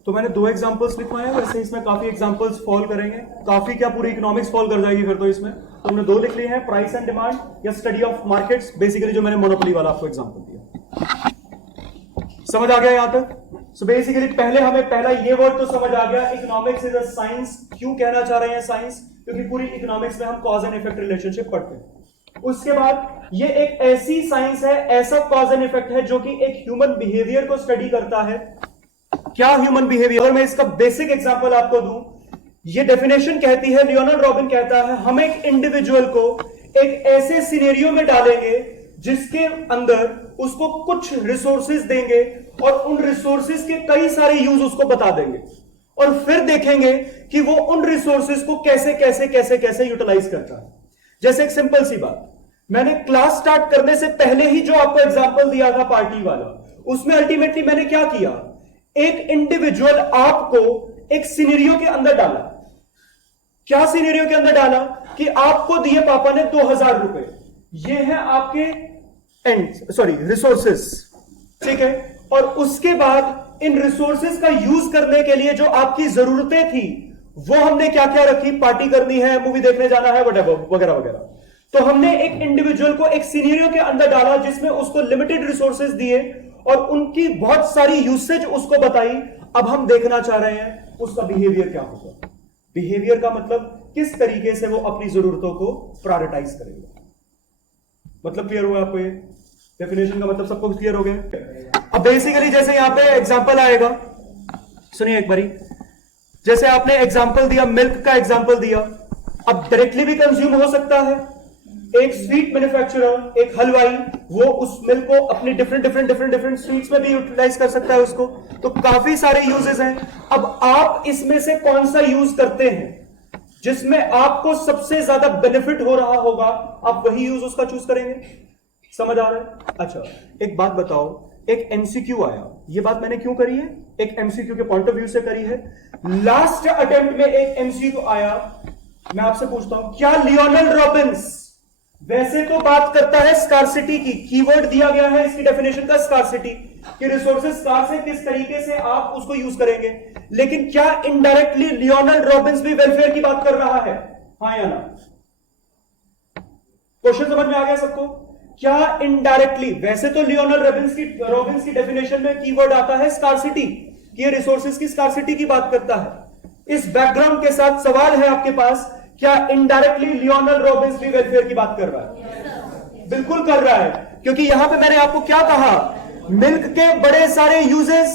तो मैंने दो एग्जांपल्स लिखवाए हैं, वैसे इसमें काफी एग्जांपल्स फॉल करेंगे, काफी क्या पूरी इकोनॉमिक्स फॉल कर जाएगी फिर तो इसमें। तो हमने दो लिख लिए हैं, प्राइस एंड डिमांड या स्टडी ऑफ मार्केट्स, बेसिकली जो मैंने मोनोपोली वाला आपको एग्जांपल दिया। समझ आ गया यहां तक? सो बेसिकली पहले हमें पहला ये वर्ड तो समझ आ गया, इकोनॉमिक्स इज अ साइंस। क्यों कहना चाह रहे हैं साइंस? क्योंकि पूरी इकोनॉमिक्स में हम कॉज एंड इफेक्ट रिलेशनशिप पढ़ते हैं। उसके बाद ये एक ऐसी साइंस है, ऐसा कॉज एंड इफेक्ट है जो कि एक ह्यूमन बिहेवियर को स्टडी करता है। क्या ह्यूमन बिहेवियर? मैं इसका बेसिक एग्जांपल आपको दूं, ये डेफिनेशन कहती है, लियोनार्ड रॉबिन कहता है, हम एक इंडिविजुअल को एक ऐसे सिनेरियो में डालेंगे जिसके अंदर उसको कुछ रिसोर्सेज देंगे और उन रिसोर्सेज के कई सारे यूज उसको बता देंगे, और फिर देखेंगे कि वो उन रिसोर्सेज को कैसे कैसे कैसे कैसे यूटिलाइज करता है। जैसे एक सिंपल सी बात, मैंने क्लास स्टार्ट करने से पहले ही जो आपको एग्जांपल दिया था पार्टी वाला, उसमें अल्टीमेटली मैंने क्या किया? एक इंडिविजुअल आपको एक सिनेरियो के अंदर डाला। क्या सिनेरियो के अंदर डाला? कि आपको दिए पापा ने 2000 रुपए, ये है आपके रिसोर्सेस, ठीक है? और उसके बाद इन रिसोर्सेस का यूज करने के लिए जो आपकी जरूरतें थी वो हमने क्या क्या रखी? पार्टी करनी है, मूवी देखने जाना है, वगैरह वगैरह। तो हमने एक इंडिविजुअल को एक सिनेरियो के अंदर डाला जिसमें उसको लिमिटेड रिसोर्सेज दिए और उनकी बहुत सारी यूसेज उसको बताई। अब हम देखना चाह रहे हैं उसका बिहेवियर क्या होगा। बिहेवियर का मतलब किस तरीके से वो अपनी जरूरतों को प्रायोरिटाइज करेगा। मतलब क्लियर हुआ आपको? ये डेफिनेशन का मतलब सबको क्लियर हो गया? अब बेसिकली जैसे यहां पे एग्जांपल आएगा, सुनिए एक बारी। जैसे आपने एग्जांपल दिया, मिल्क का एग्जांपल दिया, अब डायरेक्टली भी कंज्यूम हो सकता है। एक स्वीट मैन्युफैक्चरर, एक हलवाई, वो उस मिल्क को अपनी डिफरेंट स्वीट्स में भी यूटिलाइज कर सकता है उसको। तो काफी सारे यूजेस हैं। अब आप इसमें से कौन सा यूज करते हैं जिसमें आपको सबसे ज्यादा बेनिफिट हो रहा होगा, आप वही यूज उसका चूज करेंगे। समझ आ रहा है? अच्छा, एक बात बताओ, एक एमसीक्यू आया, ये बात मैंने क्यों करी है? एक एमसीक्यू के पॉइंट ऑफ व्यू से करी है। लास्ट अटेम्प्ट में एक एमसीक्यू आया, मैं आपसे पूछता हूं, क्या लियोनार्ड रॉबिन्स वैसे तो बात करता है स्कार्सिटी की, कीवर्ड दिया गया है इसकी डेफिनेशन का, स्कार्सिटी, कि रिसोर्सेज स्कार्स है, किस तरीके से आप उसको यूज करेंगे। लेकिन क्या इनडायरेक्टली लियोनार्ड रॉबिन्स भी वेलफेयर की बात कर रहा है? हाँ या ना? क्वेश्चन समझ में आ गया सबको? क्या इनडायरेक्टली? वैसे तो लियोनार्ड रॉबिन्स की डेफिनेशन में कीवर्ड आता है स्कार्सिटी, कि ये रिसोर्सेज की स्कार्सिटी की बात करता है। इस बैकग्राउंड के साथ सवाल है आपके पास, क्या इनडायरेक्टली लियोनार्ड रॉबिन्स भी वेलफेयर की बात कर रहा है? बिल्कुल कर रहा है, क्योंकि यहां पे मैंने आपको क्या कहा, मिल्क के बड़े सारे यूजेस,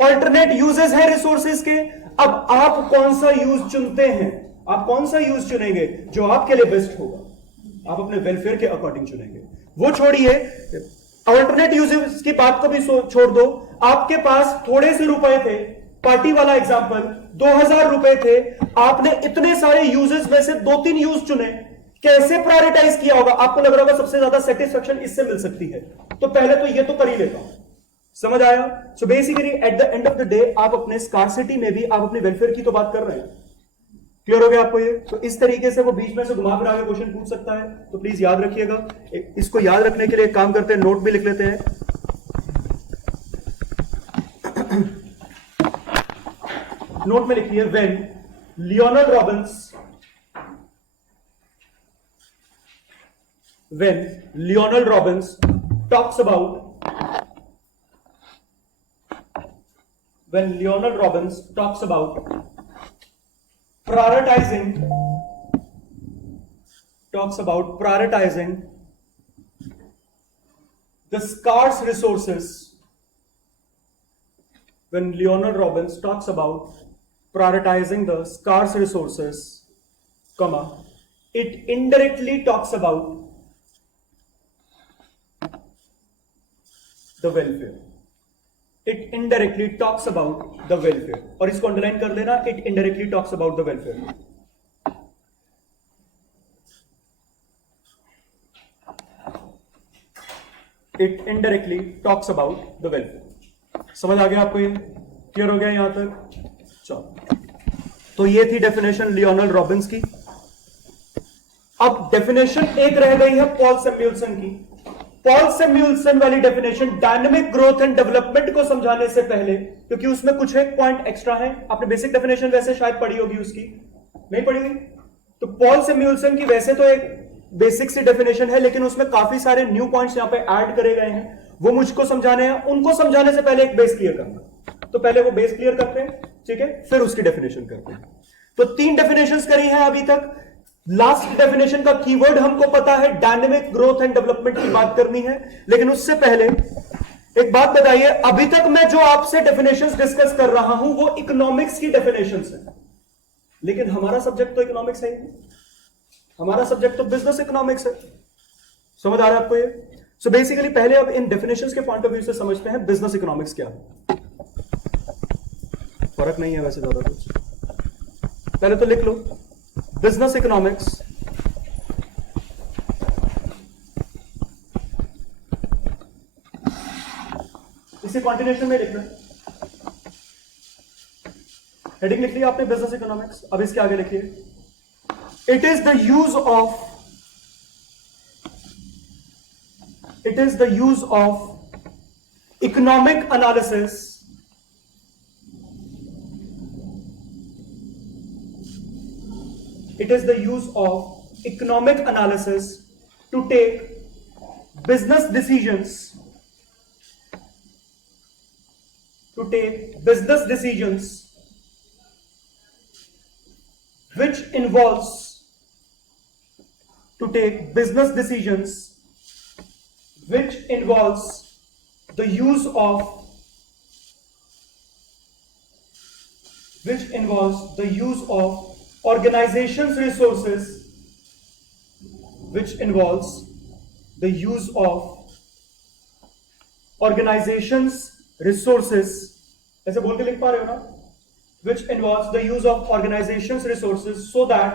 ऑल्टरनेट यूजेस हैं रिसोर्सेज के। अब आप कौन सा यूज चुनते हैं? आप कौन सा यूज चुनेंगे जो आपके लिए बेस्ट होगा? आप अपने वेलफेयर के अकॉर्डिंग चुनेंगे। वो छोड़िए, ऑल्टरनेट यूजेस की बात को भी छोड़ दो। आपके पास थोड़े से रुपए थे, पार्टी वाला एग्जांपल, 2000 रुपए थे, आपने इतने सारे यूजेस में से 2-3 यूज चुने, कैसे प्रायोरिटाइज किया होगा? आपको लग रहा होगा सबसे ज्यादा सेटिस्फेक्शन इससे मिल सकती है, तो पहले तो ये तो कर ही लेता हूं। समझ आया? So basically at the end of the day आप अपने स्कार्सिटी में भी आप अपने वेलफेयर की तो बात कर रहे हैं। क्लियर हो गया आपको ये? तो इस तरीके से वो बीच में से घुमा फिर आगे क्वेश्चन पूछ सकता है, तो प्लीज याद रखिएगा। इसको याद रखने के लिए एक काम करते हैं, नोट भी लिख लेते हैं। नोट में लिखिए, when Leonard Robins talks about prioritizing the scarce resources when Leonard Robbins talks about prioritizing the scarce resources, comma, it indirectly talks about the welfare. It indirectly talks about the welfare. और इसको underline कर लेना, it indirectly talks about the welfare. It indirectly talks about the welfare. समझ आ गया आपको? ये clear हो गया यहां तक? चलो, तो ये थी डेफिनेशन लियोनार्ड रॉबिन्स की. अब डेफिनेशन एक रह गई है पॉल सैमुएल्सन की. पॉल सैमुएल्सन वाली definition dynamic growth and development को समझाने से पहले, क्योंकि उसमें कुछ एक पॉइंट एक्स्ट्रा है. आपने बेसिक डेफिनेशन वैसे शायद पढ़ी होगी, उसकी नहीं पढ़ी हुई? तो पॉल सैमुएल्सन की वैसे तो एक बेसिक सी डेफिनेशन है, लेकिन उसमें काफी सारे न्यू पॉइंट्स यहां पे ऐड करे गए हैं. वो मुझको समझाने हैं. उनको समझाने से पहले एक बेस क्लियर करना. तो पहले वो बेस क्लियर करते हैं, ठीक है, फिर उसकी डेफिनेशन करते हैं. तो 3 डेफिनेशंस करी हैं अभी तक. लास्ट डेफिनेशन का कीवर्ड हमको पता है, डायनेमिक ग्रोथ एंड डेवलपमेंट की बात करनी है. लेकिन उससे पहले एक बात बताइए, अभी तक मैं जो आपसे डेफिनेशंस डिस्कस कर रहा हूं वो इकोनॉमिक्स की डेफिनेशंस है. लेकिन हमारा सब्जेक्ट तो इकोनॉमिक्स है ही नहीं. हमारा सब्जेक्ट तो बिजनेस इकोनॉमिक्स है. समझ आ रहा है आपको ये? सो बेसिकली पहले अब इन डेफिनेशंस के पॉइंट ऑफ व्यू से समझते हैं बिजनेस इकोनॉमिक्स क्या है. फर्क नहीं है वैसे ज्यादा कुछ. पहले तो लिख लो बिजनेस इकोनॉमिक्स. इसे कॉन्टिन्यूएशन में लिखना. हेडिंग लिख लिया आपने बिजनेस इकोनॉमिक्स. अब इसके आगे लिखिए, it is the use of economic analysis to take business decisions which involves the use of organization's resources, ऐसे बोल के लिख पा रहे हो ना? which involves the use of organization's resources so that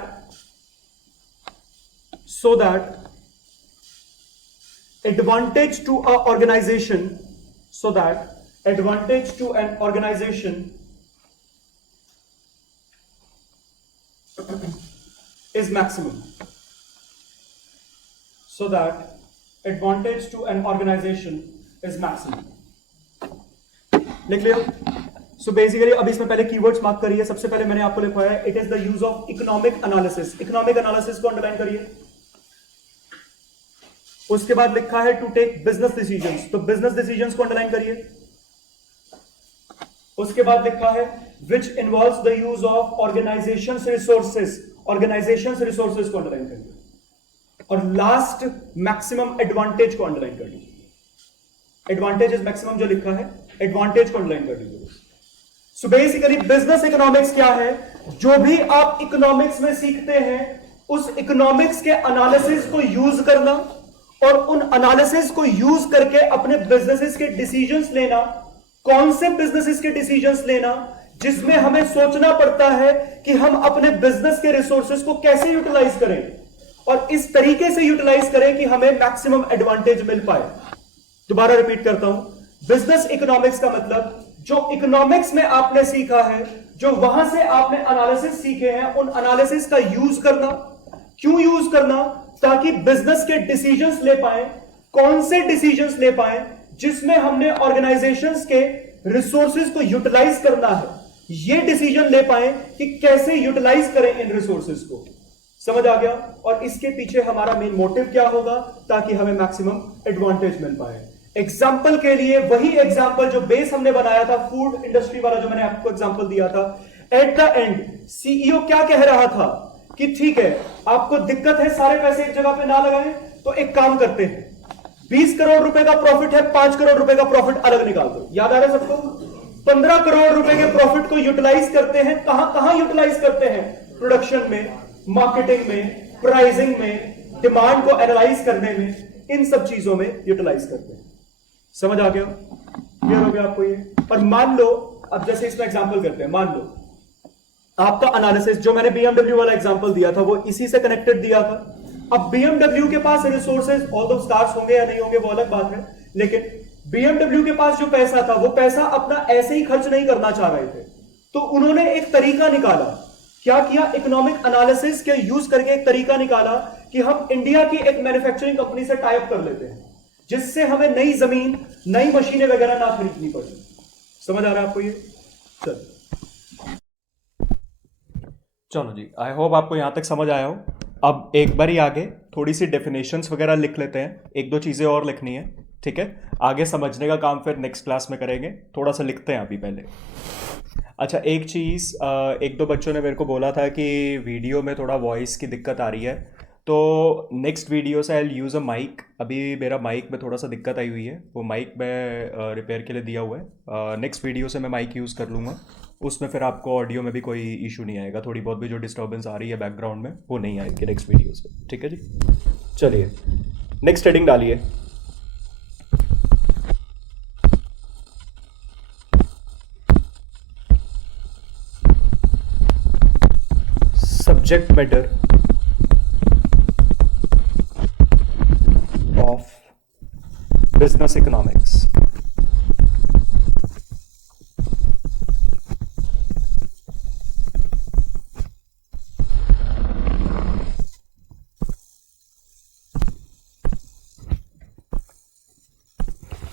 advantage to an organization is maximum. लिख लिया? सो बेसिकली अब इसमें पहले कीवर्ड्स मार्क करिए. सबसे पहले मैंने आपको लिखवाया है, it is the use of economic analysis. Economic analysis को अंडरलाइन करिए. उसके बाद लिखा है टू टेक बिजनेस डिसीजंस. तो बिजनेस डिसीजंस को अंडरलाइन करिए. उसके बाद लिखा है which involves the use of organisations resources. Organisations resources को अंडरलाइन करिए. और लास्ट मैक्सिमम एडवांटेज को अंडरलाइन कर लीजिए. एडवांटेज इज मैक्सिमम जो लिखा है, एडवांटेज को अंडरलाइन कर लीजिए. सो बेसिकली बिजनेस इकोनॉमिक्स क्या है? जो भी आप इकोनॉमिक्स में सीखते हैं उस इकोनॉमिक्स के एनालिसिस को यूज करना और उन एनालिसिस को यूज करके अपने बिजनेसेस के डिसीजंस लेना. कौन से बिजनेसेस के डिसीजंस लेना? जिसमें हमें सोचना पड़ता है कि हम अपने बिजनेस के रिसोर्सेज को कैसे यूटिलाइज करें और इस तरीके से यूटिलाइज करें कि हमें मैक्सिमम एडवांटेज मिल पाए. दोबारा रिपीट करता हूं, बिजनेस इकोनॉमिक्स का मतलब जो इकोनॉमिक्स में आपने सीखा है, जो वहां से आपने एनालिसिस सीखे हैं, उन एनालिसिस का यूज करना. क्यों यूज करना? ताकि बिजनेस के डिसीजंस ले पाए. कौन से डिसीजंस ले पाए? जिसमें हमने ऑर्गेनाइजेशंस के रिसोर्सेज को यूटिलाइज करना है. ये डिसीजन ले पाए कि कैसे यूटिलाइज करें इन रिसोर्सेज को. समझ आ गया? और इसके पीछे हमारा मेन मोटिव क्या होगा? ताकि हमें मैक्सिमम एडवांटेज मिल पाए. एग्जाम्पल के लिए वही एग्जाम्पल जो बेस हमने बनाया था, फूड इंडस्ट्री वाला जो मैंने आपको एग्जाम्पल दिया था. एट द एंड सीईओ क्या कह रहा था कि ठीक है, आपको दिक्कत है, सारे पैसे एक जगह पे ना लगाएं, तो एक काम करते हैं, 20 करोड़ रुपए का प्रॉफिट है, 5 करोड़ रुपए का प्रॉफिट अलग निकाल दो. याद आ रहा है सबको? 15 करोड़ रुपए के प्रॉफिट को यूटिलाइज करते हैं। कहां कहां यूटिलाइज करते हैं? प्रोडक्शन में, मार्केटिंग में, प्राइसिंग में, डिमांड को एनालाइज करने में, इन सब चीजों में यूटिलाइज करते हैं। समझ आ गया? क्लियर हो गया आपको ये? और मान लो, अब जैसे इसमें एग्जांपल करते हैं, मान लो आपका एनालिसिस जो मैंने बीएमडब्ल्यू वाला एग्जांपल दिया था वो इसी से कनेक्टेड दिया था। अब बीएमडब्ल्यू के पास रिसोर्सेज, ऑल्दो स्टार्स होंगे या नहीं होंगे वो अलग बात है, लेकिन बीएमडब्ल्यू के पास जो पैसा था वो पैसा अपना ऐसे ही खर्च नहीं करना चाह रहे थे, तो उन्होंने एक तरीका निकाला। क्या किया? इकोनॉमिक एनालिसिस के यूज करके एक तरीका निकाला कि हम इंडिया की एक मैन्युफैक्चरिंग कंपनी से टाई अप कर लेते हैं, जिससे हमें नई जमीन, नई मशीनें वगैरह ना खरीदनी पड़े। समझ आ रहा है आपको ये? चलो जी, आई होप आपको यहाँ तक समझ आया हो। अब एक बार ही आगे थोड़ी सी डेफिनेशंस वगैरह लिख लेते हैं, एक दो चीज़ें और लिखनी है, ठीक है? आगे समझने का काम फिर नेक्स्ट क्लास में करेंगे, थोड़ा सा लिखते हैं अभी पहले। अच्छा, एक चीज़, एक दो बच्चों ने मेरे को बोला था कि वीडियो में थोड़ा वॉइस की दिक्कत आ रही है, तो नेक्स्ट वीडियो से आई यूज़ अ माइक। अभी मेरा माइक में थोड़ा सा दिक्कत आई हुई है, वो माइक मैं रिपेयर के लिए दिया हुआ है। नेक्स्ट वीडियो से मैं माइक यूज़ कर लूँगा, उसमें फिर आपको ऑडियो में भी कोई इशू नहीं आएगा। थोड़ी बहुत भी जो डिस्टर्बेंस आ रही है बैकग्राउंड में वो नहीं आएगी नेक्स्ट वीडियो से, ठीक है जी? चलिए, नेक्स्ट हेडिंग डालिए। Subject matter of business economics.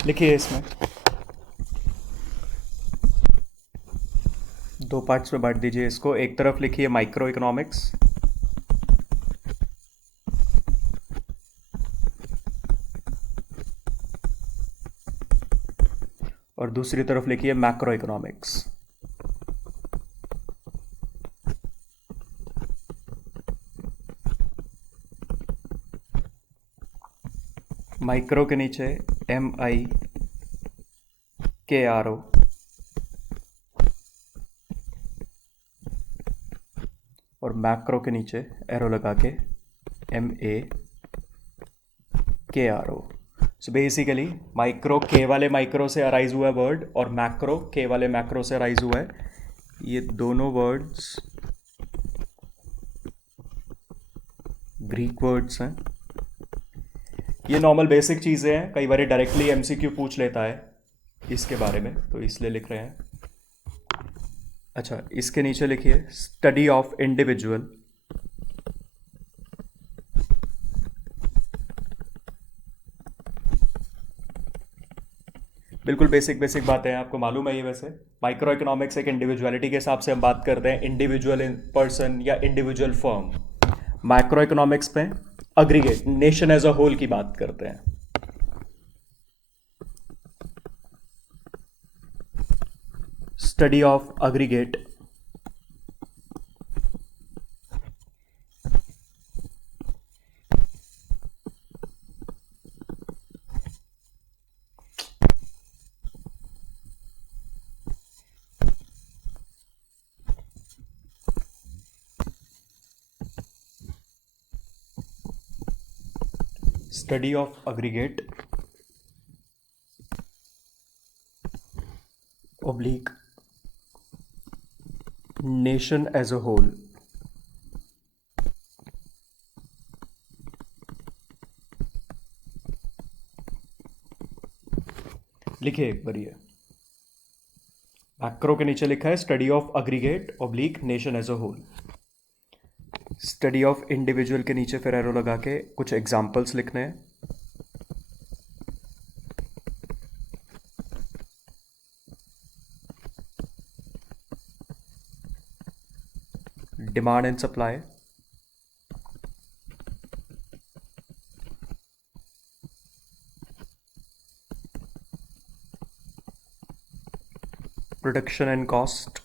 लिखिए, इसमें दो पार्ट्स में बांट दीजिए इसको। एक तरफ लिखिए माइक्रो इकोनॉमिक्स, और दूसरी तरफ लिखिए मैक्रो इकोनॉमिक्स। माइक्रो के नीचे MIKRO, और मैक्रो के नीचे एरो लगा के MAKRO। सो बेसिकली माइक्रो के वाले माइक्रो से अराइज हुआ है वर्ड, और मैक्रो के वाले मैक्रो से अराइज हुआ है। ये दोनों वर्ड्स ग्रीक वर्ड्स हैं। ये नॉर्मल बेसिक चीज़ें हैं, कई बार डायरेक्टली MCQ पूछ लेता है इसके बारे में, तो इसलिए लिख रहे हैं। अच्छा, इसके नीचे लिखिए स्टडी ऑफ इंडिविजुअल, बिल्कुल बेसिक बेसिक बातें हैं, आपको मालूम है ये। वैसे माइक्रो इकोनॉमिक्स एक इंडिविजुअलिटी के हिसाब से हम बात करते हैं, इंडिविजुअल पर्सन या इंडिविजुअल फर्म। माइक्रो इकोनॉमिक्स में aggregate, nation as a whole की बात करते हैं। Study of aggregate study of aggregate oblique nation as a whole. लिखिए एक बार ये, मैक्रो के नीचे लिखा है study of aggregate oblique nation as a whole. Study of individual के नीचे फिर एरो लगा के कुछ एग्जाम्पल्स लिखने हैं। Demand and supply, production and cost,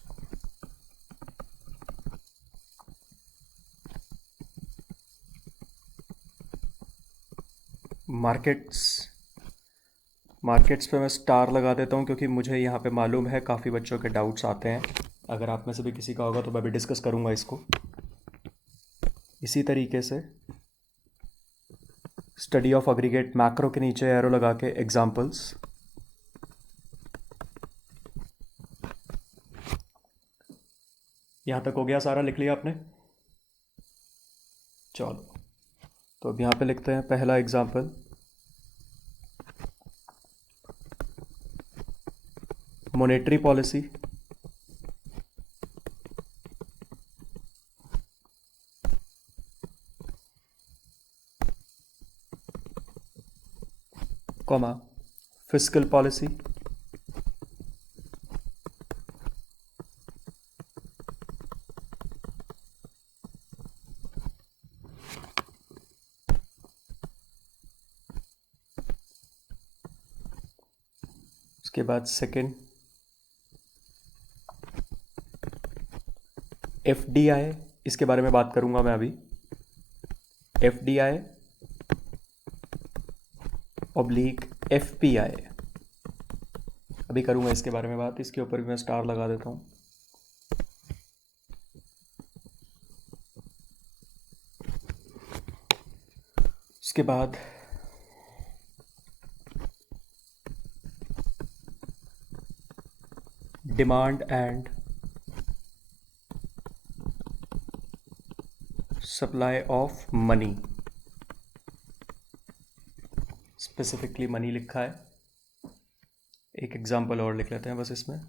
markets, markets पे मैं स्टार लगा देता हूँ क्योंकि मुझे यहाँ पे मालूम है काफ़ी बच्चों के डाउट्स आते हैं। अगर आप में से भी किसी का होगा तो मैं भी डिस्कस करूँगा इसको। इसी तरीके से स्टडी ऑफ एग्रीगेट मैक्रो के नीचे एरो लगा के एग्जाम्पल्स। यहाँ तक हो गया सारा, लिख लिया आपने? चलो, तो अब यहाँ पे लिखते हैं पहला example. Monetary policy comma fiscal policy उसके बाद सेकंड एफडीआई, इसके बारे में बात करूंगा मैं अभी। एफडीआई ऑब्लिक एफपीआई, अभी करूंगा इसके बारे में बात। इसके ऊपर भी मैं स्टार लगा देता हूं। उसके बाद demand and supply of money, specifically money लिखा है। एक एग्जांपल और लिख लेते हैं बस इसमें।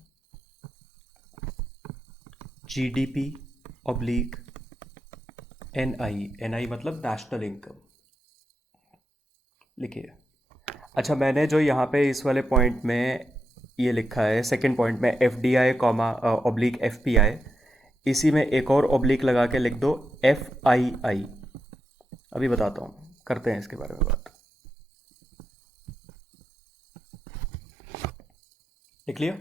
जीडीपी ऑब्लिक एनआई, एनआई मतलब नेशनल इनकम लिखिए। अच्छा, मैंने जो यहाँ पे इस वाले पॉइंट में ये लिखा है, सेकंड पॉइंट में एफडीआई कॉमा ऑब्लिक एफपीआई, इसी में एक और ऑब्लिक लगा के लिख दो एफआईआई। अभी बताता हूँ, करते हैं इसके बारे में बात। लिख लिया?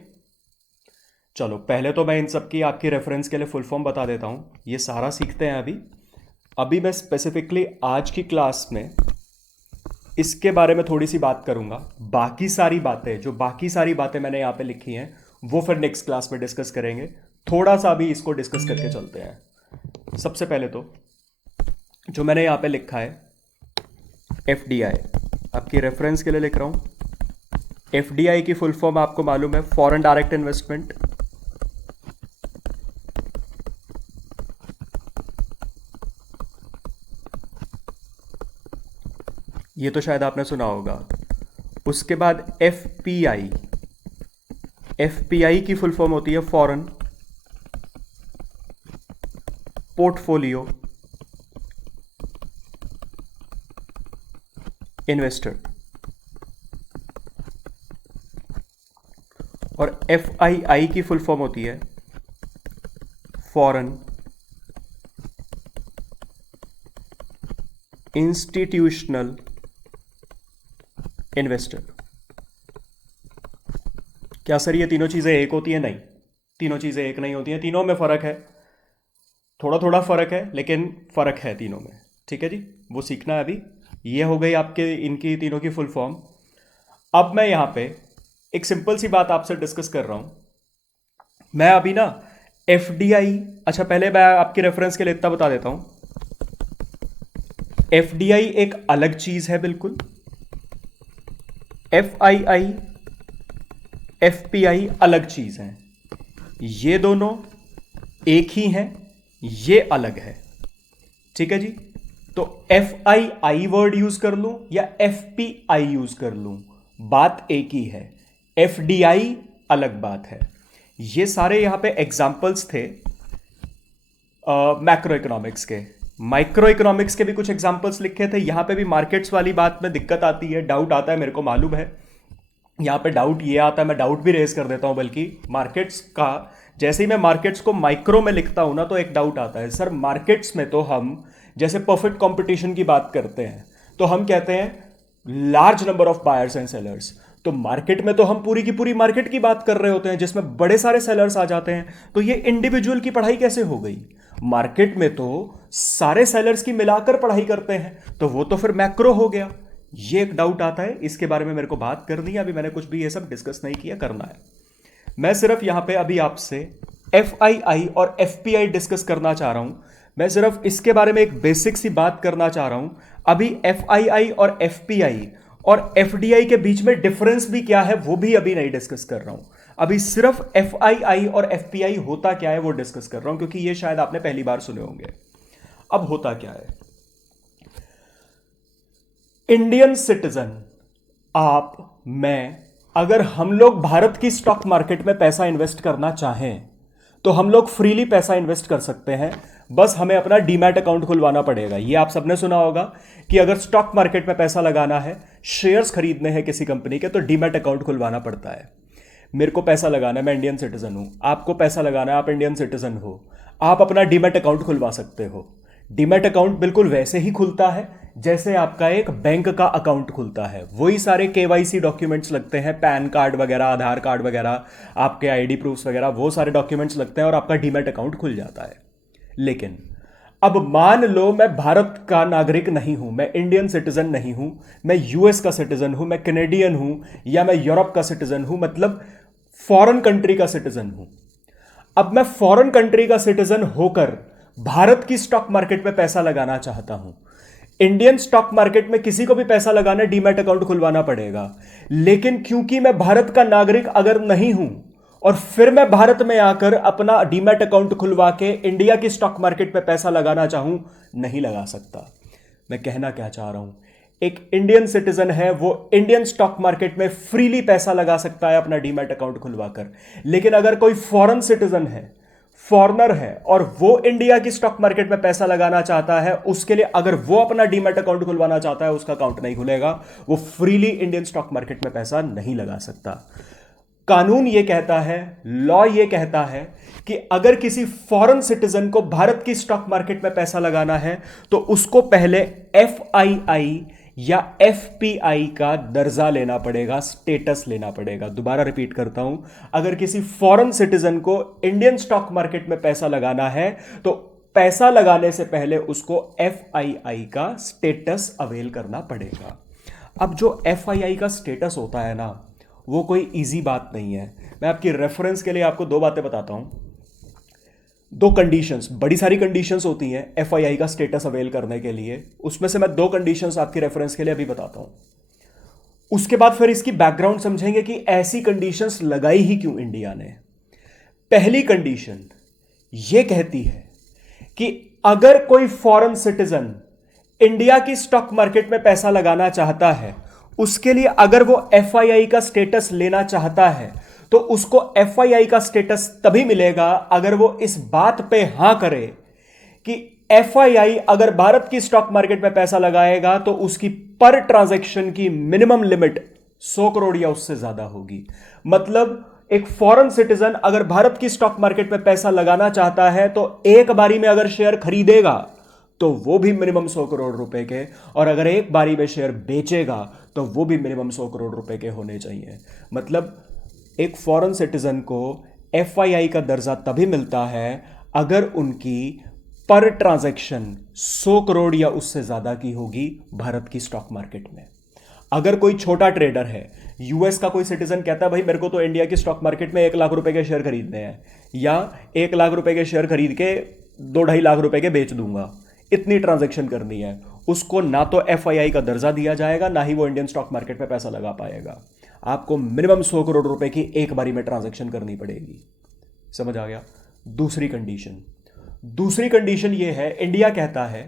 चलो, पहले तो मैं इन सब की आपकी रेफरेंस के लिए फुल फॉर्म बता देता हूँ। ये सारा सीखते हैं अभी मैं स्पेसिफिकली आज की क्लास में इसके बारे में थोड़ी सी बात करूंगा। बाकी सारी बातें मैंने यहाँ पे लिखी हैं वो फिर नेक्स्ट क्लास में डिस्कस करेंगे। थोड़ा सा भी इसको डिस्कस करके चलते हैं। सबसे पहले तो जो मैंने यहाँ पे लिखा है एफडीआई, आपकी रेफरेंस के लिए लिख रहा हूं। एफडीआई की फुल फॉर्म आपको मालूम है, फॉरेन डायरेक्ट इन्वेस्टमेंट। ये तो शायद आपने सुना होगा। उसके बाद एफपीआई, एफपीआई की फुल फॉर्म होती है फॉरेन पोर्टफोलियो इन्वेस्टर। और एफआईआई की फुल फॉर्म होती है फॉरेन इंस्टीट्यूशनल इन्वेस्टर। क्या सर ये तीनों चीजें एक होती हैं? नहीं, तीनों चीजें एक नहीं होती हैं, तीनों में फर्क है। थोड़ा थोड़ा फर्क है, लेकिन फर्क है तीनों में। ठीक है जी, वो सीखना है अभी। ये हो गई आपके इनकी तीनों की फुल फॉर्म। अब मैं यहां पे एक सिंपल सी बात आपसे डिस्कस कर रहा हूं। मैं अभी ना एफडीआई, अच्छा पहले मैं आपकी रेफरेंस के लिए इतना बता देता हूं। एफडीआई एक अलग चीज है बिल्कुल। एफआईआई एफपीआई अलग चीज है। ये दोनों एक ही हैं, ये अलग है। ठीक है जी, तो एफआईआई वर्ड यूज कर लूं या एफपीआई यूज कर लूं, बात एक ही है। एफडीआई अलग बात है। ये सारे यहां पे एग्जाम्पल्स थे मैक्रो इकोनॉमिक्स के। माइक्रो इकोनॉमिक्स के भी कुछ एग्जाम्पल्स लिखे थे। यहां पे भी मार्केट्स वाली बात में दिक्कत आती है, डाउट आता है, मेरे को मालूम है। यहां पे डाउट ये आता है, मैं डाउट भी रेज कर देता हूं। बल्कि मार्केट्स का जैसे ही मैं मार्केट्स को माइक्रो में लिखता हूं ना, तो एक डाउट आता है, सर मार्केट्स में तो हम जैसे परफेक्ट कंपटीशन की बात करते हैं तो हम कहते हैं large number of buyers and sellers. तो मार्केट में तो हम पूरी की पूरी मार्केट की बात कर रहे होते हैं जिसमें बड़े सारे सेलर्स आ जाते हैं। तो ये इंडिविजुअल की पढ़ाई कैसे हो गई? मार्केट में तो सारे सेलर्स की मिलाकर पढ़ाई करते हैं, तो वो तो फिर मैक्रो हो गया। ये एक डाउट आता है, इसके बारे में मेरे को बात करनी है। अभी मैंने कुछ भी ये सब डिस्कस नहीं किया, करना है। मैं सिर्फ यहां पे अभी आपसे FII और FPI डिस्कस करना चाह रहा हूं। मैं सिर्फ इसके बारे में एक बेसिक सी बात करना चाह रहा हूं। अभी FII और FPI और FDI के बीच में डिफरेंस भी क्या है वो भी अभी नहीं डिस्कस कर रहा हूं। अभी सिर्फ FII और FPI होता क्या है वो डिस्कस कर रहा हूं, क्योंकि ये शायद आपने पहली बार सुने होंगे। अब होता क्या है, इंडियन सिटीजन, आप, मैं, अगर हम लोग भारत की स्टॉक मार्केट में पैसा इन्वेस्ट करना चाहें तो हम लोग फ्रीली पैसा इन्वेस्ट कर सकते हैं। बस हमें अपना डीमैट अकाउंट खुलवाना पड़ेगा। ये आप सबने सुना होगा कि अगर स्टॉक मार्केट में पैसा लगाना है, शेयर्स खरीदने हैं किसी कंपनी के, तो डीमैट अकाउंट खुलवाना पड़ता है। मेरे को पैसा लगाना है, मैं इंडियन सिटीजन हूं, आपको पैसा लगाना है, आप इंडियन सिटीजन हो, आप अपना डीमैट अकाउंट खुलवा सकते हो। डीमैट अकाउंट बिल्कुल वैसे ही खुलता है जैसे आपका एक बैंक का अकाउंट खुलता है। वही सारे KYC डॉक्यूमेंट्स लगते हैं, पैन कार्ड वगैरह, आधार कार्ड वगैरह, आपके ID प्रूफ्स वगैरह, वो सारे डॉक्यूमेंट्स लगते हैं और आपका डीमैट अकाउंट खुल जाता है। लेकिन अब मान लो मैं भारत का नागरिक नहीं हूं, मैं इंडियन सिटीजन नहीं हूं, मैं US का सिटीजन हूं, मैं कैनेडियन हूं, या मैं यूरोप का सिटीजन हूं, मतलब फॉरेन कंट्री का सिटीजन हूं। अब मैं फॉरेन कंट्री का सिटीजन होकर भारत की स्टॉक मार्केट में पैसा लगाना चाहता हूं। इंडियन स्टॉक मार्केट में किसी को भी पैसा लगाना, डीमैट अकाउंट खुलवाना पड़ेगा। लेकिन क्योंकि मैं भारत का नागरिक अगर नहीं हूं और फिर मैं भारत में आकर अपना डीमैट अकाउंट खुलवा के इंडिया की स्टॉक मार्केट में पैसा लगाना चाहूं, नहीं लगा सकता। मैं कहना क्या चाह रहा हूं, एक इंडियन सिटीजन है, वो इंडियन स्टॉक मार्केट में फ्रीली पैसा लगा सकता है अपना डीमैट अकाउंट खुलवाकर। लेकिन अगर कोई फॉरेन सिटीजन है, फॉरेनर है, और वो इंडिया की स्टॉक मार्केट में पैसा लगाना चाहता है, उसके लिए अगर वो अपना डीमैट अकाउंट खुलवाना चाहता है, उसका अकाउंट नहीं खुलेगा, वो फ्रीली इंडियन स्टॉक मार्केट में पैसा नहीं लगा सकता। कानून ये कहता है, लॉ ये कहता है कि अगर किसी फॉरेन सिटीजन को भारत की स्टॉक मार्केट में पैसा लगाना है तो उसको पहले FII या FPI का दर्जा लेना पड़ेगा, स्टेटस लेना पड़ेगा। दोबारा रिपीट करता हूं, अगर किसी फॉरेन सिटीजन को इंडियन स्टॉक मार्केट में पैसा लगाना है तो पैसा लगाने से पहले उसको FII का स्टेटस अवेल करना पड़ेगा। अब जो FII का स्टेटस होता है ना, वो कोई इजी बात नहीं है। मैं आपकी रेफरेंस के लिए आपको दो बातें बताता हूं। दो कंडीशंस, बड़ी सारी कंडीशंस होती हैं FII का स्टेटस अवेल करने के लिए, उसमें से मैं दो कंडीशंस आपकी रेफरेंस के लिए अभी बताता हूं। उसके बाद फिर इसकी बैकग्राउंड समझेंगे कि ऐसी कंडीशंस लगाई ही क्यों इंडिया ने। पहली कंडीशन यह कहती है कि अगर कोई फॉरेन सिटीजन इंडिया की स्टॉक मार्केट में पैसा लगाना चाहता है, उसके लिए अगर वो FII का स्टेटस लेना चाहता है तो उसको FII का स्टेटस तभी मिलेगा अगर वो इस बात पे हां करे कि FII अगर भारत की स्टॉक मार्केट में पैसा लगाएगा तो उसकी पर ट्रांजैक्शन की मिनिमम लिमिट 100 करोड़ या उससे ज्यादा होगी। मतलब एक फॉरेन सिटीजन अगर भारत की स्टॉक मार्केट में पैसा लगाना चाहता है तो एक बारी में अगर शेयर खरीदेगा तो वो भी मिनिमम 100 करोड़ रुपए के, और अगर एक बारी में शेयर बेचेगा तो वो भी मिनिमम 100 करोड़ रुपए के होने चाहिए। मतलब एक फॉरेन सिटीजन को FII का दर्जा तभी मिलता है अगर उनकी पर ट्रांजैक्शन 100 करोड़ या उससे ज्यादा की होगी भारत की स्टॉक मार्केट में। अगर कोई छोटा ट्रेडर है, US का कोई सिटीजन कहता है भाई मेरे को तो इंडिया की स्टॉक मार्केट में 1 लाख रुपए के शेयर खरीदने हैं, या 1 लाख रुपए के शेयर खरीद के 2-2.5 लाख रुपए के बेच दूंगा, इतनी ट्रांजैक्शन करनी है, उसको ना तो FII का दर्जा दिया जाएगा, ना ही वो इंडियन स्टॉक मार्केट में पैसा लगा पाएगा। आपको मिनिमम 100 करोड़ रुपए की एक बारी में ट्रांजैक्शन करनी पड़ेगी। समझ आ गया? दूसरी कंडीशन ये है, इंडिया कहता है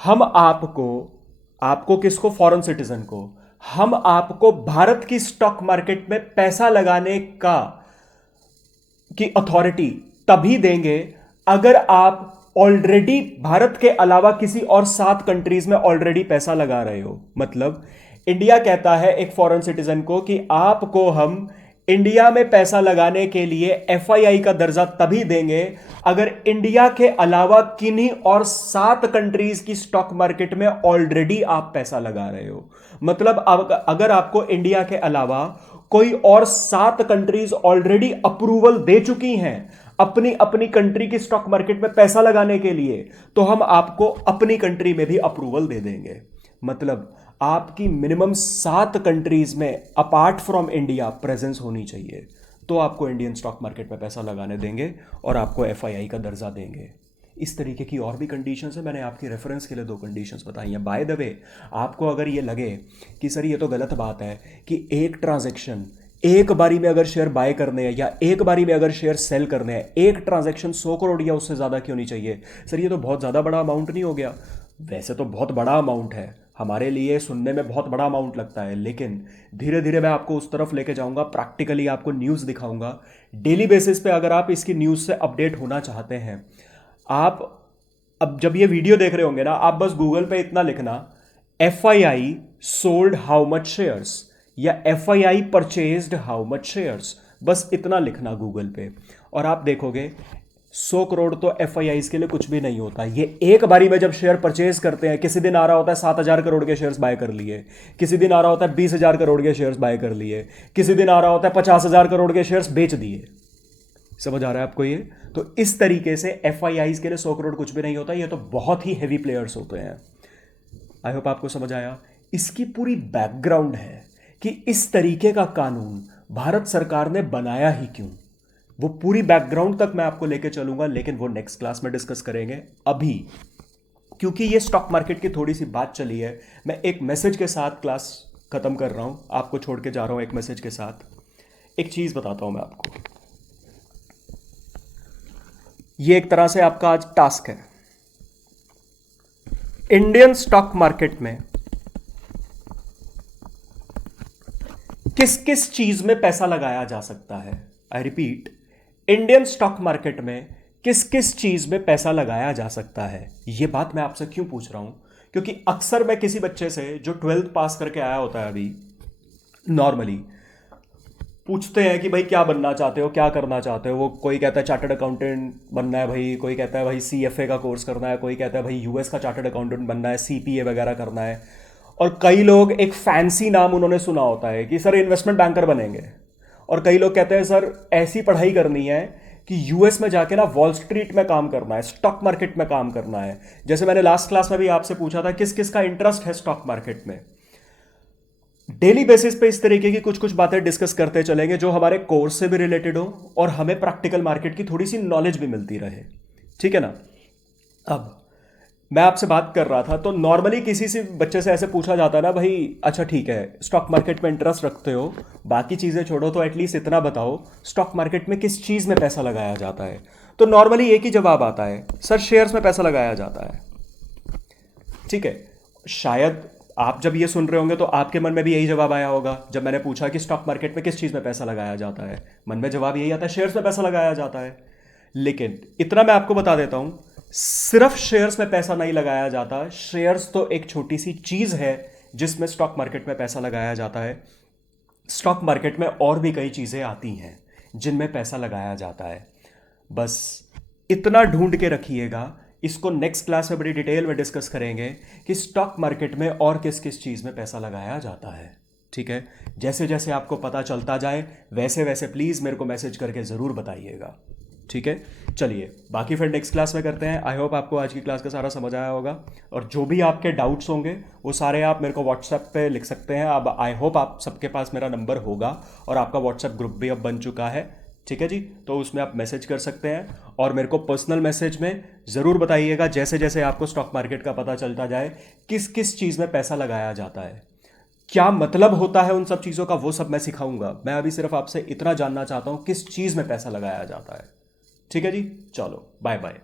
हम आपको किसको? फॉरेन सिटीजन को, हम आपको भारत की स्टॉक मार्केट में पैसा लगाने की अथॉरिटी तभी देंगे अगर आप ऑलरेडी भारत के अलावा किसी और 7 कंट्रीज में ऑलरेडी पैसा लगा रहे हो। मतलब इंडिया कहता है एक फॉरेन सिटीजन को कि आपको हम इंडिया में पैसा लगाने के लिए FII का दर्जा तभी देंगे अगर इंडिया के अलावा किन्हीं और 7 कंट्रीज की स्टॉक मार्केट में ऑलरेडी आप पैसा लगा रहे हो। मतलब अगर आपको इंडिया के अलावा कोई और 7 कंट्रीज ऑलरेडी अप्रूवल दे चुकी हैं अपनी अपनी कंट्री की स्टॉक मार्केट में पैसा लगाने के लिए, तो हम आपको अपनी कंट्री में भी अप्रूवल दे देंगे। मतलब आपकी मिनिमम 7 कंट्रीज में अपार्ट फ्रॉम इंडिया प्रेजेंस होनी चाहिए, तो आपको इंडियन स्टॉक मार्केट में पैसा लगाने देंगे और आपको एफआईआई का दर्जा देंगे। इस तरीके की और भी कंडीशंस है, मैंने आपकी रेफरेंस के लिए 2 कंडीशंस बताई हैं। बाय द वे, आपको अगर ये लगे कि सर ये तो गलत बात है कि एक ट्रांजैक्शन एक बारी में अगर शेयर बाय करने हैं या एक बारी में अगर शेयर सेल करने हैं, एक ट्रांजैक्शन 100 करोड़ या उससे ज़्यादा क्यों नहीं चाहिए, सर ये तो बहुत ज़्यादा बड़ा अमाउंट नहीं हो गया? वैसे तो बहुत बड़ा अमाउंट है, हमारे लिए सुनने में बहुत बड़ा अमाउंट लगता है, लेकिन धीरे धीरे मैं आपको उस तरफ लेके जाऊंगा, प्रैक्टिकली आपको न्यूज़ दिखाऊंगा डेली बेसिस पे। अगर आप इसकी न्यूज़ से अपडेट होना चाहते हैं, आप अब जब ये वीडियो देख रहे होंगे ना, आप बस गूगल पे इतना लिखना, FII sold how much shares या FII purchased how much shares, बस इतना लिखना गूगल पे और आप देखोगे 100 करोड़ तो FIIs के लिए कुछ भी नहीं होता। ये एक बारी में जब शेयर परचेज करते हैं, किसी दिन आ रहा होता है 7,000 करोड़ के शेयर्स बाय कर लिए, किसी दिन आ रहा होता है 20,000 करोड़ के शेयर्स बाय कर लिए, किसी दिन आ रहा होता है 50,000 करोड़ के शेयर्स बेच दिए। समझ आ रहा है आपको ये? तो इस तरीके से FIIs के लिए 100 करोड़ कुछ भी नहीं होता, ये तो बहुत ही हैवी प्लेयर्स होते हैं। आई होप आपको समझ आया। इसकी पूरी बैकग्राउंड है कि इस तरीके का कानून भारत सरकार ने बनाया ही क्यों, वो पूरी बैकग्राउंड तक मैं आपको लेके चलूंगा, लेकिन वो नेक्स्ट क्लास में डिस्कस करेंगे। अभी क्योंकि ये स्टॉक मार्केट की थोड़ी सी बात चली है, मैं एक मैसेज के साथ क्लास खत्म कर रहा हूं, आपको छोड़ के जा रहा हूं एक मैसेज के साथ। एक चीज बताता हूं मैं आपको, ये एक तरह से आपका आज टास्क है। इंडियन स्टॉक मार्केट में किस किस चीज में पैसा लगाया जा सकता है? I repeat, Indian stock market में किस किस चीज में पैसा लगाया जा सकता है? यह बात मैं आपसे क्यों पूछ रहा हूं, क्योंकि अक्सर मैं किसी बच्चे से जो 12th पास करके आया होता है, अभी नॉर्मली पूछते हैं कि भाई क्या बनना चाहते हो, क्या करना चाहते हो। वो कोई कहता है चार्टर्ड अकाउंटेंट बनना है भाई, कोई कहता है भाई CFA का कोर्स करना है, कोई कहता है भाई US का चार्टर्ड अकाउंटेंट बनना है, CPA वगैरह करना है। और कई लोग एक फैंसी नाम उन्होंने सुना होता है कि सर इन्वेस्टमेंट बैंकर बनेंगे, और कई लोग कहते हैं सर ऐसी पढ़ाई करनी है कि US में जाके ना वॉल स्ट्रीट में काम करना है, स्टॉक मार्केट में काम करना है। जैसे मैंने लास्ट क्लास में भी आपसे पूछा था किस किस का इंटरेस्ट है स्टॉक मार्केट में। डेली बेसिस पे इस तरीके की कुछ कुछ बातें डिस्कस करते चलेंगे जो हमारे कोर्स से भी रिलेटेड हो और हमें प्रैक्टिकल मार्केट की थोड़ी सी नॉलेज भी मिलती रहे, ठीक है ना। अब मैं आपसे बात कर रहा था, तो नॉर्मली किसी से बच्चे से ऐसे पूछा जाता है ना, भाई अच्छा ठीक है स्टॉक मार्केट में इंटरेस्ट रखते हो, बाकी चीज़ें छोड़ो तो एटलीस्ट इतना बताओ स्टॉक मार्केट में किस चीज़ में पैसा लगाया जाता है। तो नॉर्मली एक ही जवाब आता है, सर शेयर्स में पैसा लगाया जाता है। ठीक है, शायद आप जब ये सुन रहे होंगे तो आपके मन में भी यही जवाब आया होगा। जब मैंने पूछा कि स्टॉक मार्केट में किस चीज़ में पैसा लगाया जाता है, मन में जवाब यही आता है शेयर्स में पैसा लगाया जाता है। लेकिन इतना मैं आपको बता देता हूं, सिर्फ शेयर्स में पैसा नहीं लगाया जाता। शेयर्स तो एक छोटी सी चीज है जिसमें स्टॉक मार्केट में पैसा लगाया जाता है। स्टॉक मार्केट में और भी कई चीजें आती हैं जिनमें पैसा लगाया जाता है। बस इतना ढूंढ के रखिएगा, इसको नेक्स्ट क्लास में बड़ी डिटेल में डिस्कस करेंगे कि स्टॉक मार्केट में और किस किस चीज में पैसा लगाया जाता है। ठीक है, जैसे जैसे आपको पता चलता जाए वैसे वैसे प्लीज मेरे को मैसेज करके जरूर बताइएगा। ठीक है, चलिए बाकी फिर नेक्स्ट क्लास में करते हैं। आई होप आपको आज की क्लास का सारा समझ आया होगा, और जो भी आपके डाउट्स होंगे वो सारे आप मेरे को व्हाट्सएप पे लिख सकते हैं। अब आई होप आप सबके पास मेरा नंबर होगा और आपका व्हाट्सएप ग्रुप भी अब बन चुका है। ठीक है जी, तो उसमें आप मैसेज कर सकते हैं और मेरे को पर्सनल मैसेज में ज़रूर बताइएगा जैसे जैसे आपको स्टॉक मार्केट का पता चलता जाए किस किस चीज़ में पैसा लगाया जाता है, क्या मतलब होता है उन सब चीज़ों का, वो सब मैं सिखाऊंगा। मैं अभी सिर्फ आपसे इतना जानना चाहता हूँ किस चीज़ में पैसा लगाया जाता है। ठीक है जी, चलो बाय बाय।